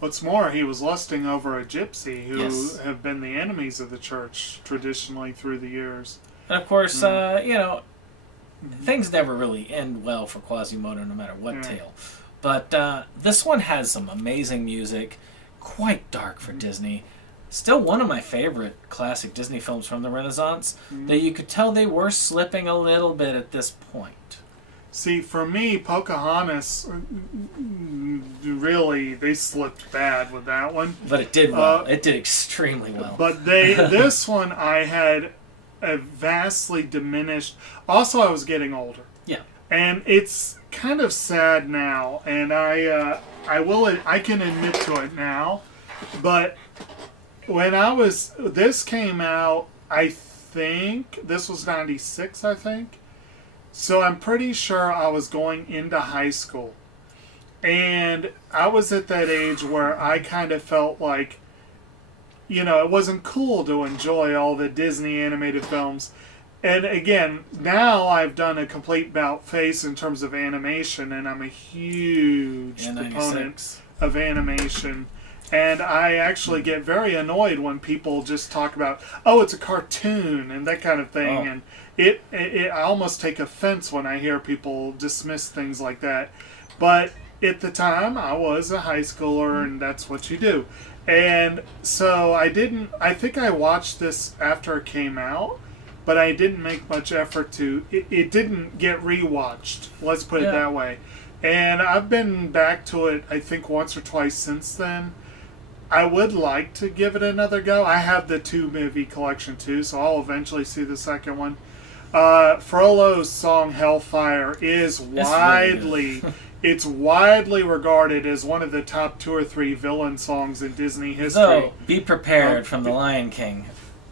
What's more, he was lusting over a gypsy who have been the enemies of the church traditionally through the years. And of course, things never really end well for Quasimodo no matter what tale. But this one has some amazing music, quite dark for Disney. still one of my favorite classic Disney films from the Renaissance, that you could tell they were slipping a little bit at this point. See, for me, Pocahontas, really, they slipped bad with that one. But it did well. It did extremely well. But this one, I had a vastly diminished... Also, I was getting older. Yeah. And it's kind of sad now, and I can admit to it now, but when this came out, I think, this was 96, I think, so I'm pretty sure I was going into high school, and I was at that age where I kind of felt like, it wasn't cool to enjoy all the Disney animated films. And again, now I've done a complete about-face in terms of animation, and I'm a huge proponent of animation. And I actually get very annoyed when people just talk about, oh, it's a cartoon, and that kind of thing. And I almost take offense when I hear people dismiss things like that. But at the time, I was a high schooler, and that's what you do. And so I think I watched this after it came out, but I didn't make much effort to... It didn't get rewatched, let's put it that way. And I've been back to it, I think, once or twice since then. I would like to give it another go. I have the 2-movie collection, too, so I'll eventually see the second one. Frollo's song, Hellfire, is widely... It's widely regarded as one of the top 2 or 3 villain songs in Disney history. So, Be Prepared from The Lion King.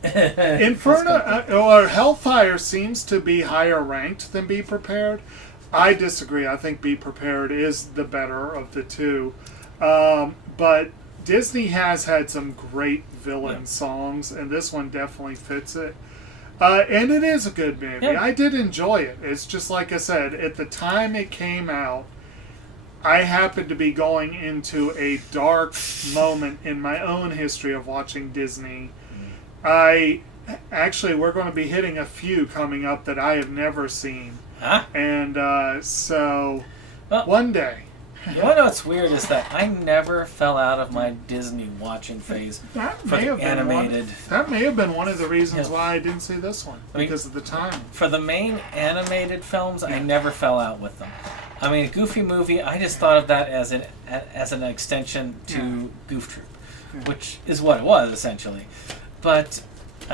Inferno or Hellfire seems to be higher ranked than Be Prepared. I disagree. I think Be Prepared is the better of the two. But Disney has had some great villain songs, and this one definitely fits it. And it is a good movie. I did enjoy it. It's just like I said, at the time it came out, I happened to be going into a dark moment in my own history of watching Disney. We're going to be hitting a few coming up that I have never seen. Huh? And one day. You know what's weird is that I never fell out of my Disney watching phase That for may the have been animated. That may have been one of the reasons why I didn't see this one, because of the time. For the main animated films, I never fell out with them. I mean, Goofy Movie, I just thought of that as an extension to Goof Troop, which is what it was, essentially. But,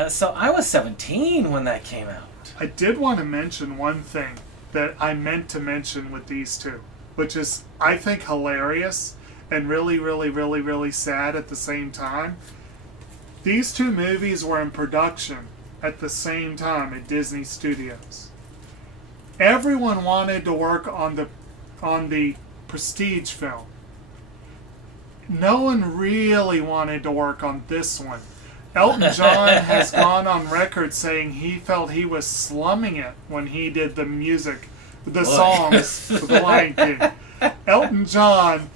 so I was 17 when that came out. I did want to mention one thing that I meant to mention with these two, which is, I think, hilarious and really, really, really, really sad at the same time. These two movies were in production at the same time at Disney Studios. Everyone wanted to work on the Prestige film. No one really wanted to work on this one. Elton John has gone on record saying he felt he was slumming it when he did the music, the songs for The Lion King. Elton John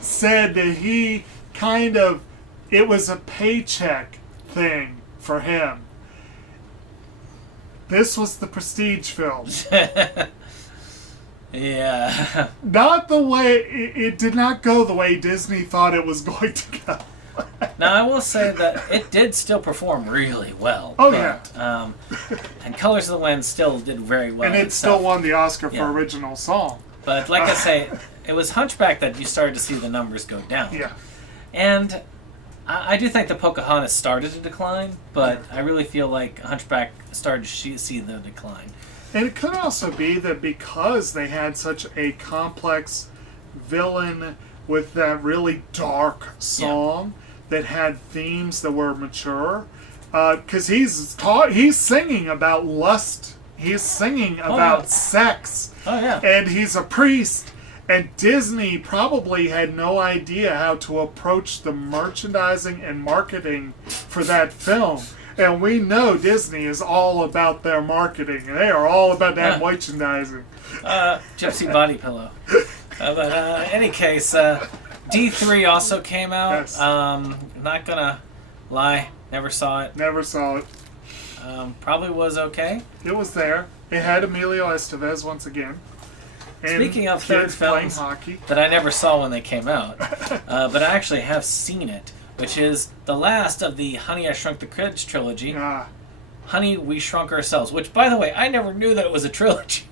said that it was a paycheck thing for him. This was the Prestige film. Yeah. Not the way, it did not go the way Disney thought it was going to go. Now, I will say that it did still perform really well. Oh, yeah. And Colors of the Wind still did very well. And it still won the Oscar for original song. But like I say, it was Hunchback that you started to see the numbers go down. Yeah. And I do think the Pocahontas started to decline, but I really feel like Hunchback started to see the decline. And it could also be that because they had such a complex villain with that really dark song that had themes that were mature, because he's singing about lust, he's singing about sex, and he's a priest. And Disney probably had no idea how to approach the merchandising and marketing for that film. And we know Disney is all about their marketing. And they are all about that merchandising. Gypsy Body Pillow. But any case, D3 also came out. Yes. Not gonna lie, never saw it. Never saw it. Probably was okay. It was there. It had Emilio Estevez once again. And speaking of third films that I never saw when they came out, but I actually have seen it, which is the last of the Honey, I Shrunk the Kids trilogy. Honey, We Shrunk Ourselves, which, by the way, I never knew that it was a trilogy.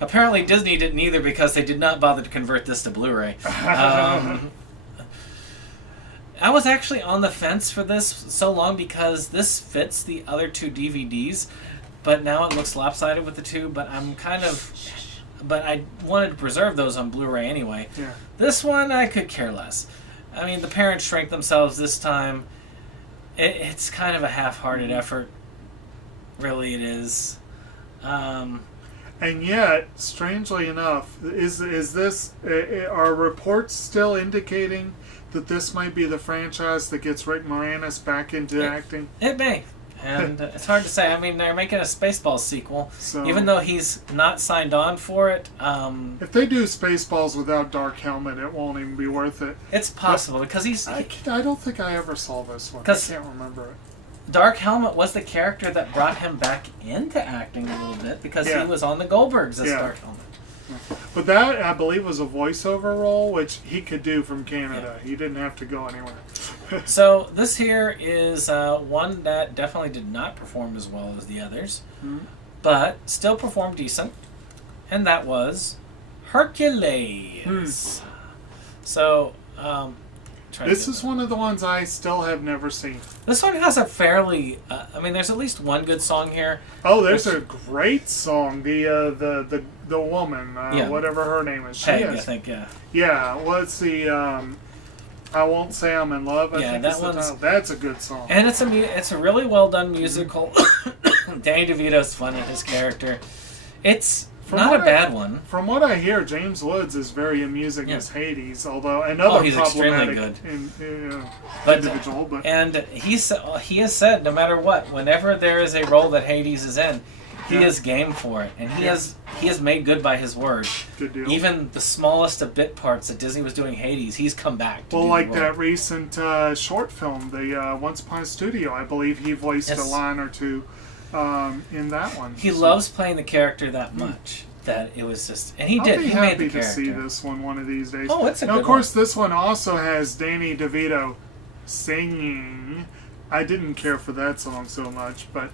Apparently Disney didn't either because they did not bother to convert this to Blu-ray. I was actually on the fence for this so long because this fits the other 2 DVDs, but now it looks lopsided with the 2, but I wanted to preserve those on Blu-ray anyway. Yeah. This one, I could care less. I mean, the parents shrank themselves this time. It's kind of a half-hearted effort. Really, it is. And yet, strangely enough, is this, are reports still indicating that this might be the franchise that gets Rick Moranis back into acting? It may. And it's hard to say. I mean, they're making a Spaceballs sequel. So, even though he's not signed on for it. If they do Spaceballs without Dark Helmet, it won't even be worth it. It's possible, because he's... I don't think I ever saw this one. I can't remember it. Dark Helmet was the character that brought him back into acting a little bit, because he was on the Goldbergs as Dark Helmet. But that, I believe, was a voiceover role, which he could do from Canada. Yeah. He didn't have to go anywhere. So this here is one that definitely did not perform as well as the others, but still performed decent, and that was Hercules. So, this is one of the ones I still have never seen. This one has a fairly... I mean, there's at least one good song here. Oh, there's a great song. The woman, whatever her name is. Peg, I think, Yeah, what's the... I Won't Say I'm in Love, I think is the title. That's a good song. And it's a really well done musical. Danny DeVito's fun in his character. It's not a bad one. From what I hear, James Woods is very amusing as Hades, although another he's problematic individual. But and he has said no matter what, whenever there is a role that Hades is in, he is game for it, and he has made good by his word. Good deal. Even the smallest of bit parts that Disney was doing Hades, he's come back to do like that recent short film, the Once Upon a Studio, I believe he voiced a line or two in that one. He loves playing the character that much that it was just, and he I'll did. Be he happy made the to character. See this one of these days. Oh, it's a good one. Of course, this one also has Danny DeVito singing. I didn't care for that song so much, but.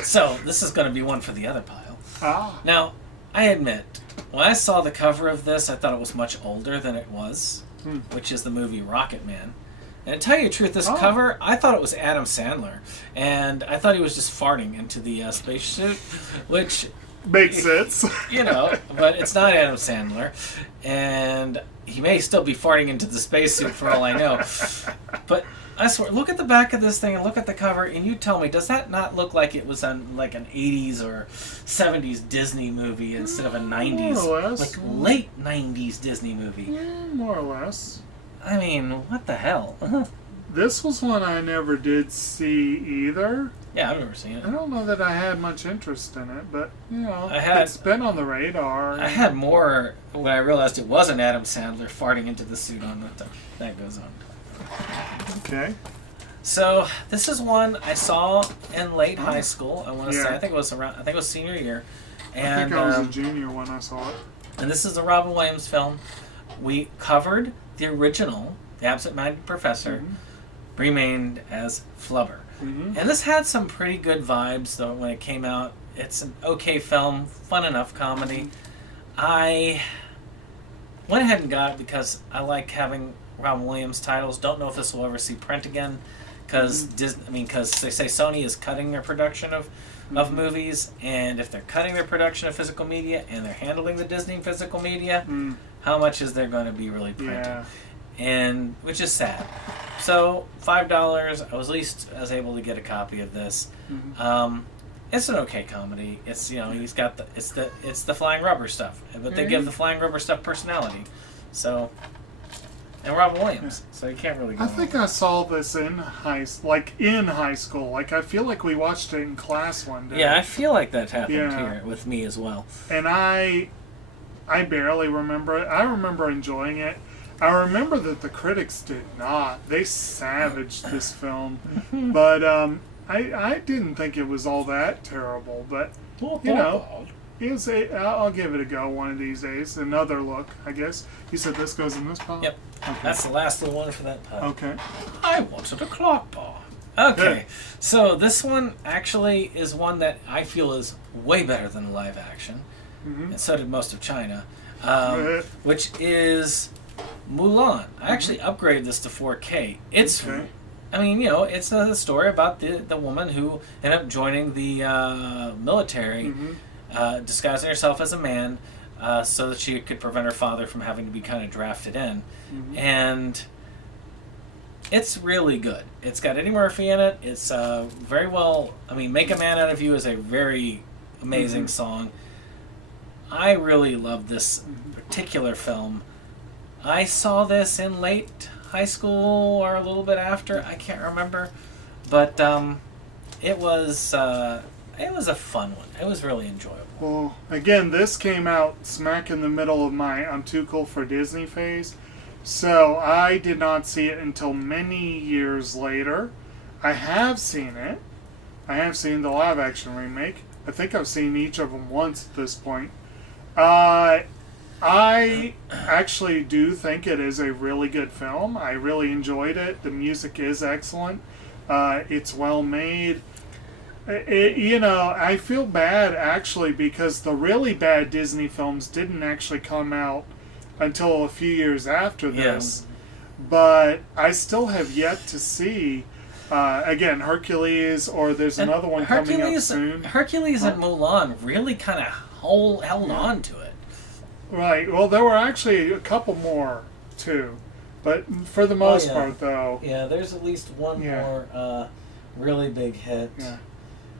So, this is going to be one for the other pile. Ah. Now, I admit, when I saw the cover of this, I thought it was much older than it was, which is the movie Rocket Man. And to tell you the truth, this cover, I thought it was Adam Sandler. And I thought he was just farting into the spacesuit, which... Makes sense. You know, but it's not Adam Sandler. And he may still be farting into the spacesuit for all I know. But... I swear, look at the back of this thing and look at the cover, and you tell me, does that not look like it was on like an 80s or 70s Disney movie instead of a 90s, more or less. Like late 90s Disney movie? Yeah, more or less. I mean, what the hell? This was one I never did see either. Yeah, I've never seen it. I don't know that I had much interest in it, but, you know, it's been on the radar. I had more when I realized it wasn't Adam Sandler farting into the suit on the... That goes on. Okay. So this is one I saw in late high school. I want to say I think it was senior year, and I think I was a junior when I saw it. And this is the Robin Williams film. We covered the original, The Absent-Minded Professor, renamed as Flubber, and this had some pretty good vibes though when it came out. It's an okay film, fun enough comedy. I went ahead and got it because I like having Robin Williams titles. Don't know if this will ever see print again, because they say Sony is cutting their production of movies, and if they're cutting their production of physical media and they're handling the Disney physical media, how much is there going to be really printed? And which is sad. So $5. I was able to get a copy of this. It's an okay comedy. It's he's got it's the flying rubber stuff, but they give the flying rubber stuff personality. So. And Robin Williams, so you can't really go I think I saw this in high school. Like, I feel like we watched it in class one day. Yeah, I feel like that happened here with me as well. And I barely remember it. I remember enjoying it. I remember that the critics did not. They savaged this film. But I didn't think it was all that terrible. But, you know, I'll give it a go one of these days. Another look, I guess. You said this goes in this pile? Yep. Okay. That's the last little one for that pile. Okay. I wanted a clock bar. Okay. So this one actually is one that I feel is way better than the live action. Mm-hmm. And so did most of China. Which is Mulan. I actually upgraded this to 4K. It's... Okay. I mean, you know, it's a story about the woman who ended up joining the military, disguising herself as a man, so that she could prevent her father from having to be kind of drafted in. Mm-hmm. And it's really good. It's got Eddie Murphy in it. It's very well... I mean, Make a Man Out of You is a very amazing song. I really love this particular film. I saw this in late high school or a little bit after. I can't remember. But it was a fun one. It was really enjoyable. Well, again, this came out smack in the middle of my I'm too cool for Disney phase. So I did not see it until many years later. I have seen it. I have seen the live action remake. I think I've seen each of them once at this point. I actually do think it is a really good film. I really enjoyed it. The music is excellent. It's well made. I feel bad actually because the really bad Disney films didn't actually come out until a few years after this. But I still have yet to see, again, Hercules, or there's another one coming up soon. Hercules and Mulan really kind of held on to it. Right. Well, there were actually a couple more, too. But for the most part, though... Yeah, there's at least one more really big hit. Yeah.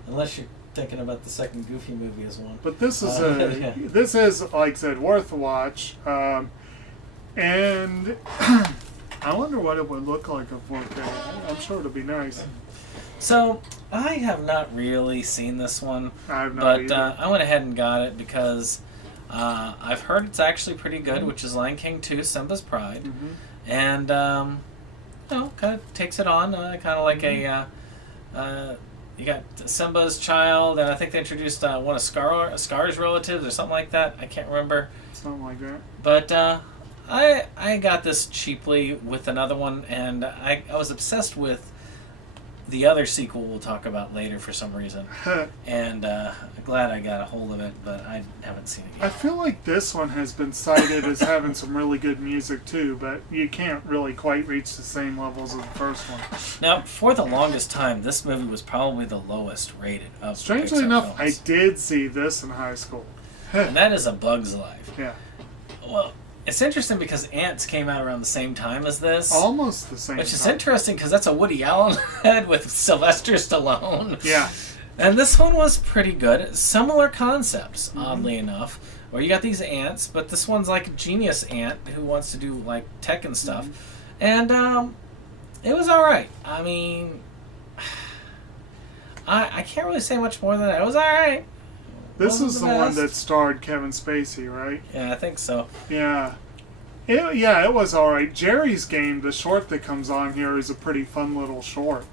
Unless you're thinking about the second Goofy movie as one. But this is this is, like I said, worth a watch. And I wonder what it would look like in 4K. I'm sure it'll be nice. So, I have not really seen this one. I have not either. I went ahead and got it because I've heard it's actually pretty good, which is Lion King 2, Simba's Pride. And, kind of takes it on, kind of like a... you got Simba's child, and I think they introduced one of Scar's relatives or something like that. I can't remember. Something like that. But I got this cheaply with another one, and I was obsessed with the other sequel we'll talk about later for some reason. And glad I got a hold of it, but I haven't seen it yet. I feel like this one has been cited as having some really good music too, but you can't really quite reach the same levels as the first one. Now, for the longest time, this movie was probably the lowest rated of Strangely Pixar enough, films. I did see this in high school. And that is A Bug's Life. Yeah. Well, it's interesting because Ants came out around the same time as this. Almost the same Which is time. interesting because that's a Woody Allen head with Sylvester Stallone. Yeah. And this one was pretty good. Similar concepts, oddly enough, where you got these ants, but this one's like a genius ant who wants to do like tech and stuff. And it was alright. I mean, I can't really say much more than that. It was alright. This is the one that starred Kevin Spacey, right? Yeah, I think so. Yeah. It was alright. Jerry's Game, the short that comes on here, is a pretty fun little short.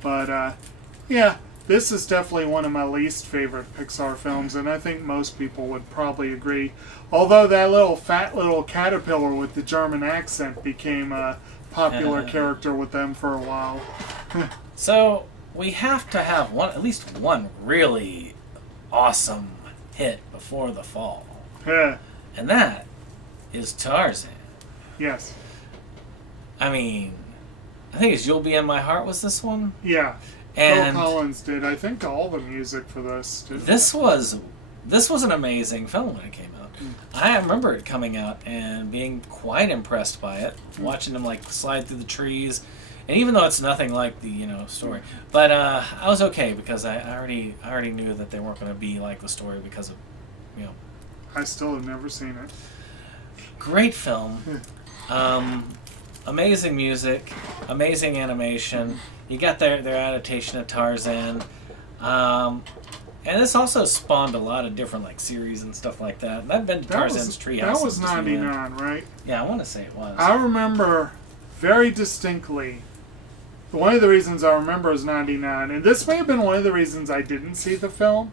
But, this is definitely one of my least favorite Pixar films, and I think most people would probably agree. Although that fat little caterpillar with the German accent became a popular character with them for a while. So, we have to have at least one really awesome hit before the fall. Yeah. And that is Tarzan. Yes. I mean, I think it's You'll Be In My Heart was this one? Yeah. And Phil Collins did, I think, all the music for this. This was an amazing film when it came out. I remember it coming out and being quite impressed by it, watching them like slide through the trees. And even though it's nothing like the story, but I was okay because I already knew that they weren't going to be like the story because of I still have never seen it. Great film, amazing music, amazing animation. You got their adaptation of Tarzan, and this also spawned a lot of different like series and stuff like that. And I've been to Tarzan's Treehouse. That was 99, right? Yeah, I want to say it was. I remember very distinctly. One of the reasons I remember is 99, and this may have been one of the reasons I didn't see the film.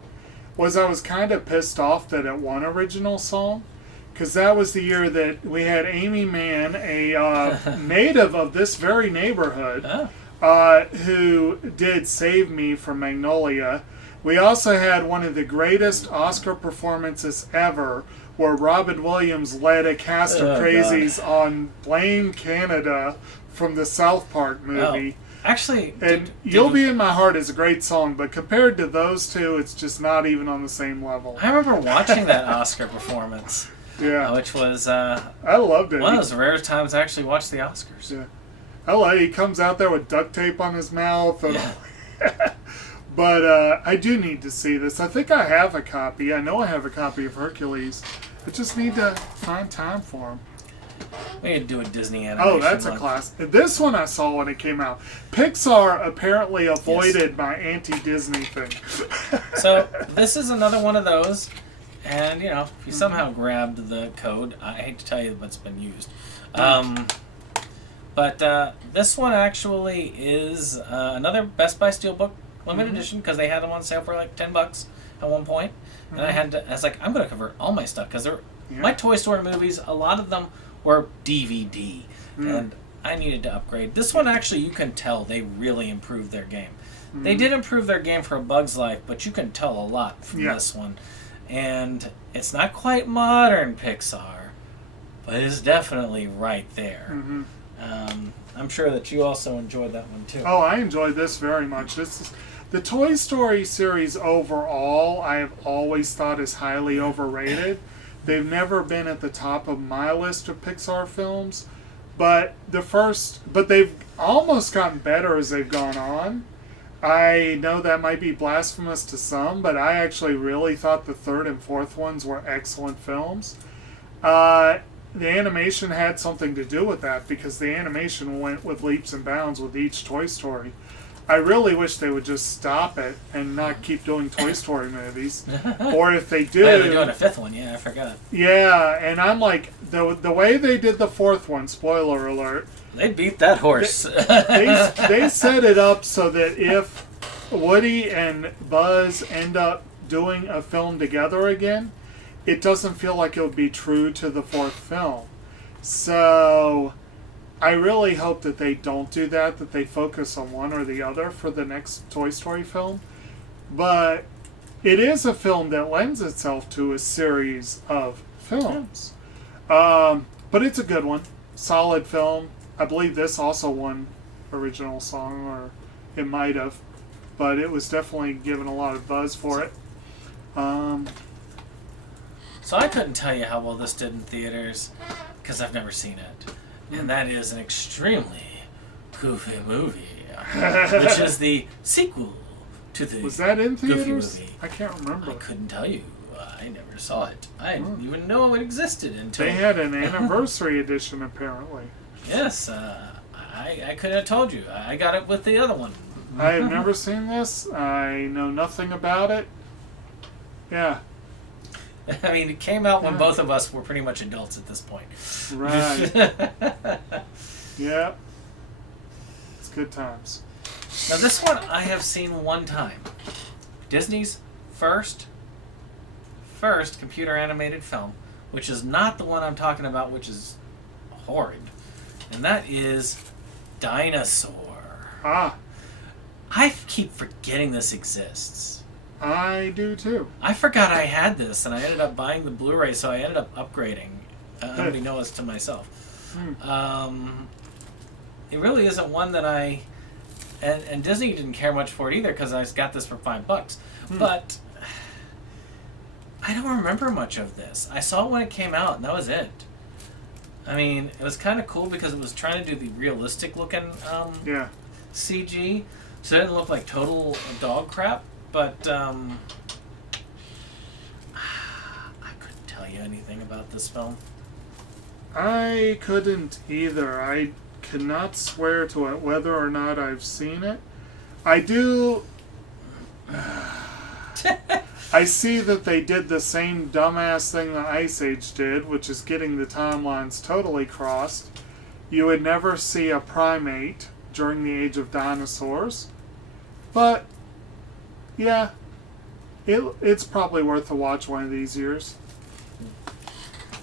was I was kind of pissed off that it won original song. Because that was the year that we had Amy Mann, a native of this very neighborhood, who did Save Me from Magnolia. We also had one of the greatest Oscar performances ever, where Robin Williams led a cast of crazies on Blame Canada from the South Park movie. Actually, and You'll Be in My Heart is a great song, but compared to those two, it's just not even on the same level. I remember watching that Oscar performance. Yeah. Which was I loved it. One of those rare times I actually watched the Oscars. Yeah. I love it. He comes out there with duct tape on his mouth. And but I do need to see this. I think I have a copy. I know I have a copy of Hercules. I just need to find time for him. We need to do a Disney animation. Oh, that's a class. This one I saw when it came out. Pixar apparently avoided my anti-Disney thing. So this is another one of those. And, you know, if you somehow grabbed the code, I hate to tell you what's been used. But this one actually is another Best Buy Steelbook limited edition, because they had them on sale for like $10 at one point. And I was like, I'm going to convert all my stuff, because my Toy Story movies, a lot of them were DVD. And I needed to upgrade. This one, actually, you can tell they really improved their game. They did improve their game for A Bug's Life, but you can tell a lot from this one. And it's not quite modern Pixar, but it's definitely right there. I'm sure that you also enjoyed that one too. Oh, I enjoyed this very much. This is the Toy Story series overall. I have always thought is highly overrated. They've never been at the top of my list of Pixar films, but they've almost gotten better as they've gone on. I know that might be blasphemous to some, but I actually really thought the third and fourth ones were excellent films. The animation had something to do with that, because the animation went with leaps and bounds with each Toy Story. I really wish they would just stop it and not keep doing Toy Story movies. Or if they do... they're doing a fifth one, I forgot. Yeah, and I'm like, the way they did the fourth one, spoiler alert... They beat that horse. They set it up so that if Woody and Buzz end up doing a film together again, it doesn't feel like it would be true to the fourth film. So I really hope that they don't do that they focus on one or the other for the next Toy Story film. But it is a film that lends itself to a series of films. But it's a good one. Solid film. I believe this also won original song, or it might have, but it was definitely given a lot of buzz for it. So I couldn't tell you how well this did in theaters, because I've never seen it. And that is an extremely goofy movie, which is the sequel to the Was that in theaters? Goofy movie. I can't remember. I couldn't tell you. I never saw it. I didn't even know it existed until... They had an anniversary edition, apparently. Yes, I could have told you. I got it with the other one. I have never seen this. I know nothing about it. Yeah. I mean, it came out when both of us were pretty much adults at this point. Right. Yeah. It's good times. Now, this one I have seen one time. Disney's first computer animated film, which is not the one I'm talking about, which is horrid. And that is Dinosaur. I keep forgetting this exists. I do too. I forgot I had this, and I ended up buying the Blu-ray, so I ended up upgrading, unbeknownst to myself. It really isn't one that I... And Disney didn't care much for it either, because I got this for $5. But I don't remember much of this. I saw it when it came out, and that was it. I mean, it was kind of cool because it was trying to do the realistic looking CG, so it didn't look like total dog crap. But I couldn't tell you anything about this film. I couldn't either. I cannot swear to it whether or not I've seen it. I do... I see that they did the same dumbass thing the Ice Age did, which is getting the timelines totally crossed. You would never see a primate during the age of dinosaurs. But, yeah, it's probably worth a watch one of these years.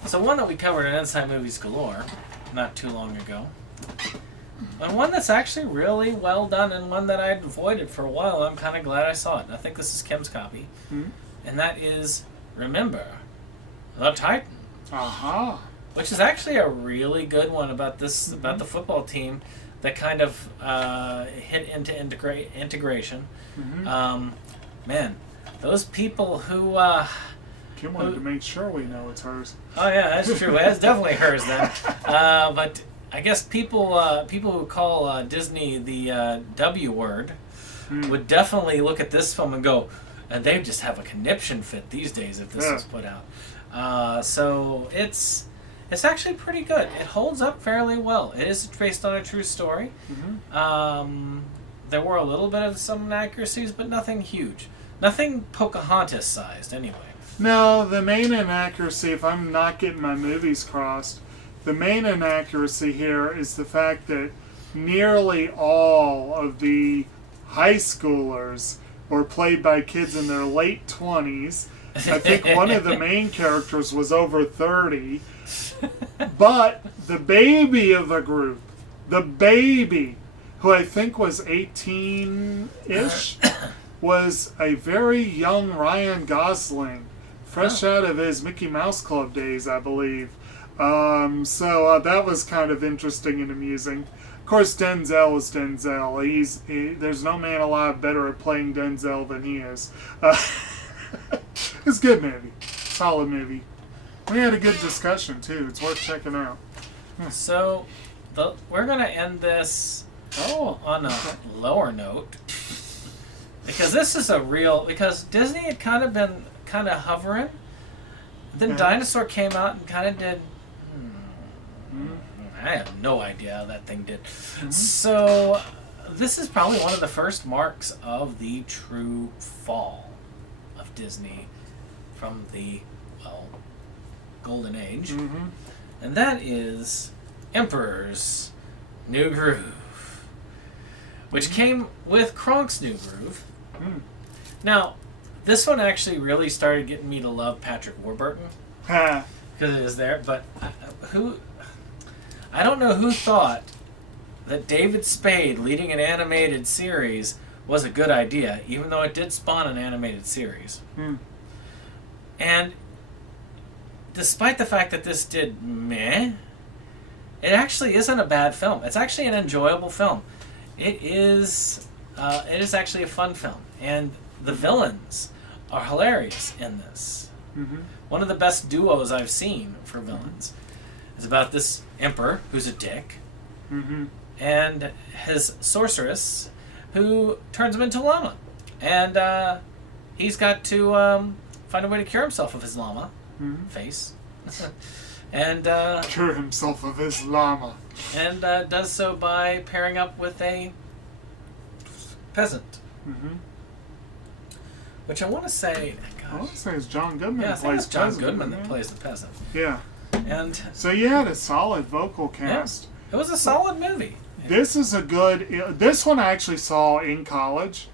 So one that we covered in Inside Movies Galore not too long ago. And one that's actually really well done, and one that I'd avoided for a while. I'm kind of glad I saw it. I think this is Kim's copy. Mm-hmm. And that is Remember the Titan. Aha. Which is actually a really good one about this, about the football team that kind of hit into integration. Mm-hmm. Man, those people who... Kim wanted to make sure we know it's hers. Oh yeah, that's true. That's definitely hers then. But I guess people who call Disney the W word would definitely look at this film and go, and they just have a conniption fit these days if this was put out. So it's actually pretty good. It holds up fairly well. It is based on a true story. Mm-hmm. There were a little bit of some inaccuracies, but nothing huge. Nothing Pocahontas-sized, anyway. No, the main inaccuracy, if I'm not getting my movies crossed, the main inaccuracy here is the fact that nearly all of the high schoolers were played by kids in their late 20s. I think one of the main characters was over 30. But the baby of the group, who I think was 18-ish, was a very young Ryan Gosling, fresh out of his Mickey Mouse Club days, I believe. So that was kind of interesting and amusing. Of course, Denzel was Denzel. There's no man alive better at playing Denzel than he is. It's a good movie. Solid movie. We had a good discussion, too. It's worth checking out. So, we're going to end this on a lower note. Because this is because Disney had kind of been hovering. Then Dinosaur came out and kind of did... I have no idea how that thing did. Mm-hmm. So, this is probably one of the first marks of the true fall of Disney from the, Golden Age. Mm-hmm. And that is Emperor's New Groove, which came with Kronk's New Groove. Now, this one actually really started getting me to love Patrick Warburton because it is there. But I don't know who thought that David Spade leading an animated series was a good idea, even though it did spawn an animated series. And despite the fact that this did meh, it actually isn't a bad film. It's actually an enjoyable film. It is actually a fun film. And the villains are hilarious in this. Mm-hmm. One of the best duos I've seen for villains is about this emperor who's a dick, and his sorceress who turns him into a llama. And he's got to find a way to cure himself of his llama face. And cure himself of his llama. And does so by pairing up with a peasant. Which I want to say... I want to say it's John Goodman that plays the peasant. John Goodman that plays the peasant. Yeah. And so you had a solid vocal cast. Yeah, it was a solid movie. This is a good... This one I actually saw in college.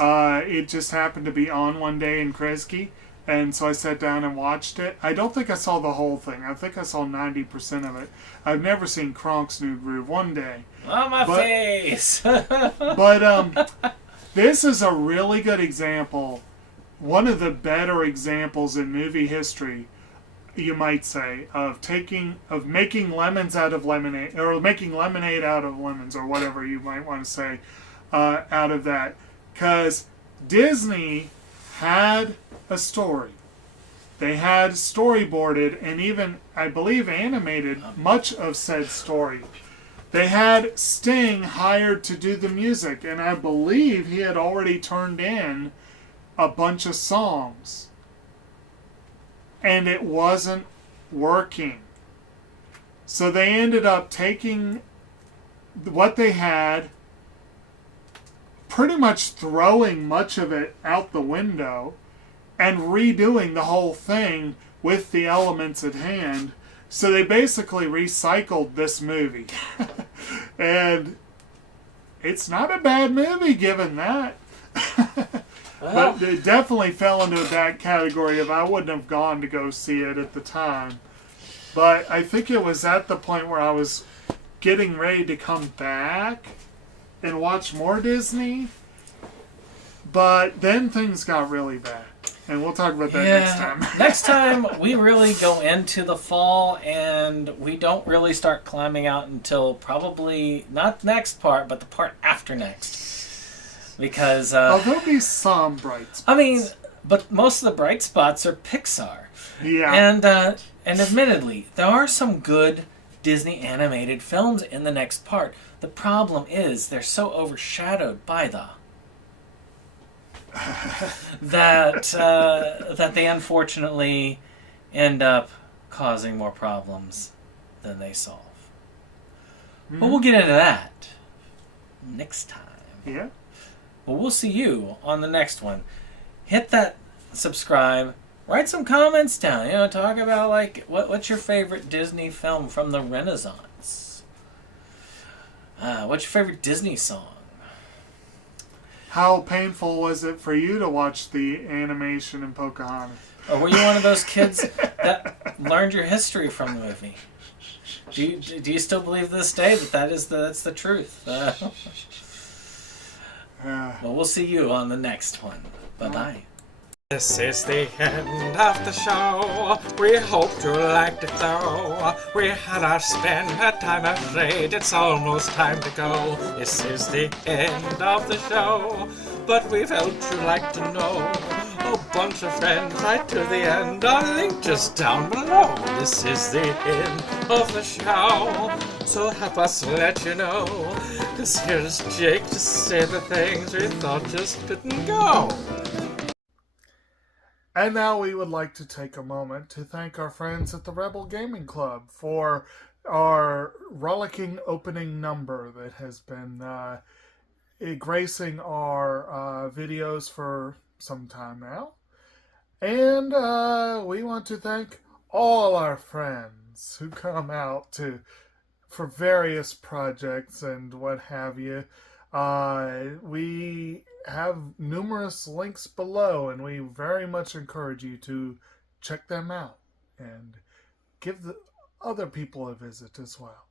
It just happened to be on one day in Kresge. And so I sat down and watched it. I don't think I saw the whole thing. I think I saw 90% of it. I've never seen Kronk's New Groove. One day. On my face! But this is a really good example. One of the better examples in movie history, you might say, of making lemons out of lemonade, or making lemonade out of lemons, or whatever you might want to say, out of that. Because Disney had a story. They had storyboarded and even, I believe, animated much of said story. They had Sting hired to do the music, and I believe he had already turned in a bunch of songs. And it wasn't working. So they ended up taking what they had, pretty much throwing much of it out the window, and redoing the whole thing with the elements at hand. So they basically recycled this movie. And it's not a bad movie given that. But it definitely fell into that category of I wouldn't have gone to go see it at the time. But I think it was at the point where I was getting ready to come back and watch more Disney. But then things got really bad. And we'll talk about that next time. Next time, we really go into the fall, and we don't really start climbing out until probably, not next part, but the part after next. Because... there'll be some bright spots. I mean, but most of the bright spots are Pixar. Yeah. And admittedly, there are some good Disney animated films in the next part. The problem is they're so overshadowed by the... that they unfortunately end up causing more problems than they solve. Mm-hmm. But we'll get into that next time. Yeah. But we'll see you on the next one. Hit that subscribe. Write some comments down. Talk about like what's your favorite Disney film from the Renaissance? What's your favorite Disney song? How painful was it for you to watch the animation in Pocahontas? Or were you one of those kids that learned your history from the movie? Do you still believe to this day that's the truth? Well, we'll see you on the next one. Bye-bye. This is the end of the show. We hope you liked it though. We had our splendid time, afraid it's almost time to go. This is the end of the show, but we felt you'd like to know a bunch of friends right to the end. Our link just down below. This is the end of the show, so help us let you know. 'Cause here's Jake to say the things we thought just couldn't go. And now we would like to take a moment to thank our friends at the Rebel Gaming Club for our rollicking opening number that has been gracing our videos for some time now. And we want to thank all our friends who come out for various projects and what have you. We have numerous links below, and we very much encourage you to check them out and give the other people a visit as well.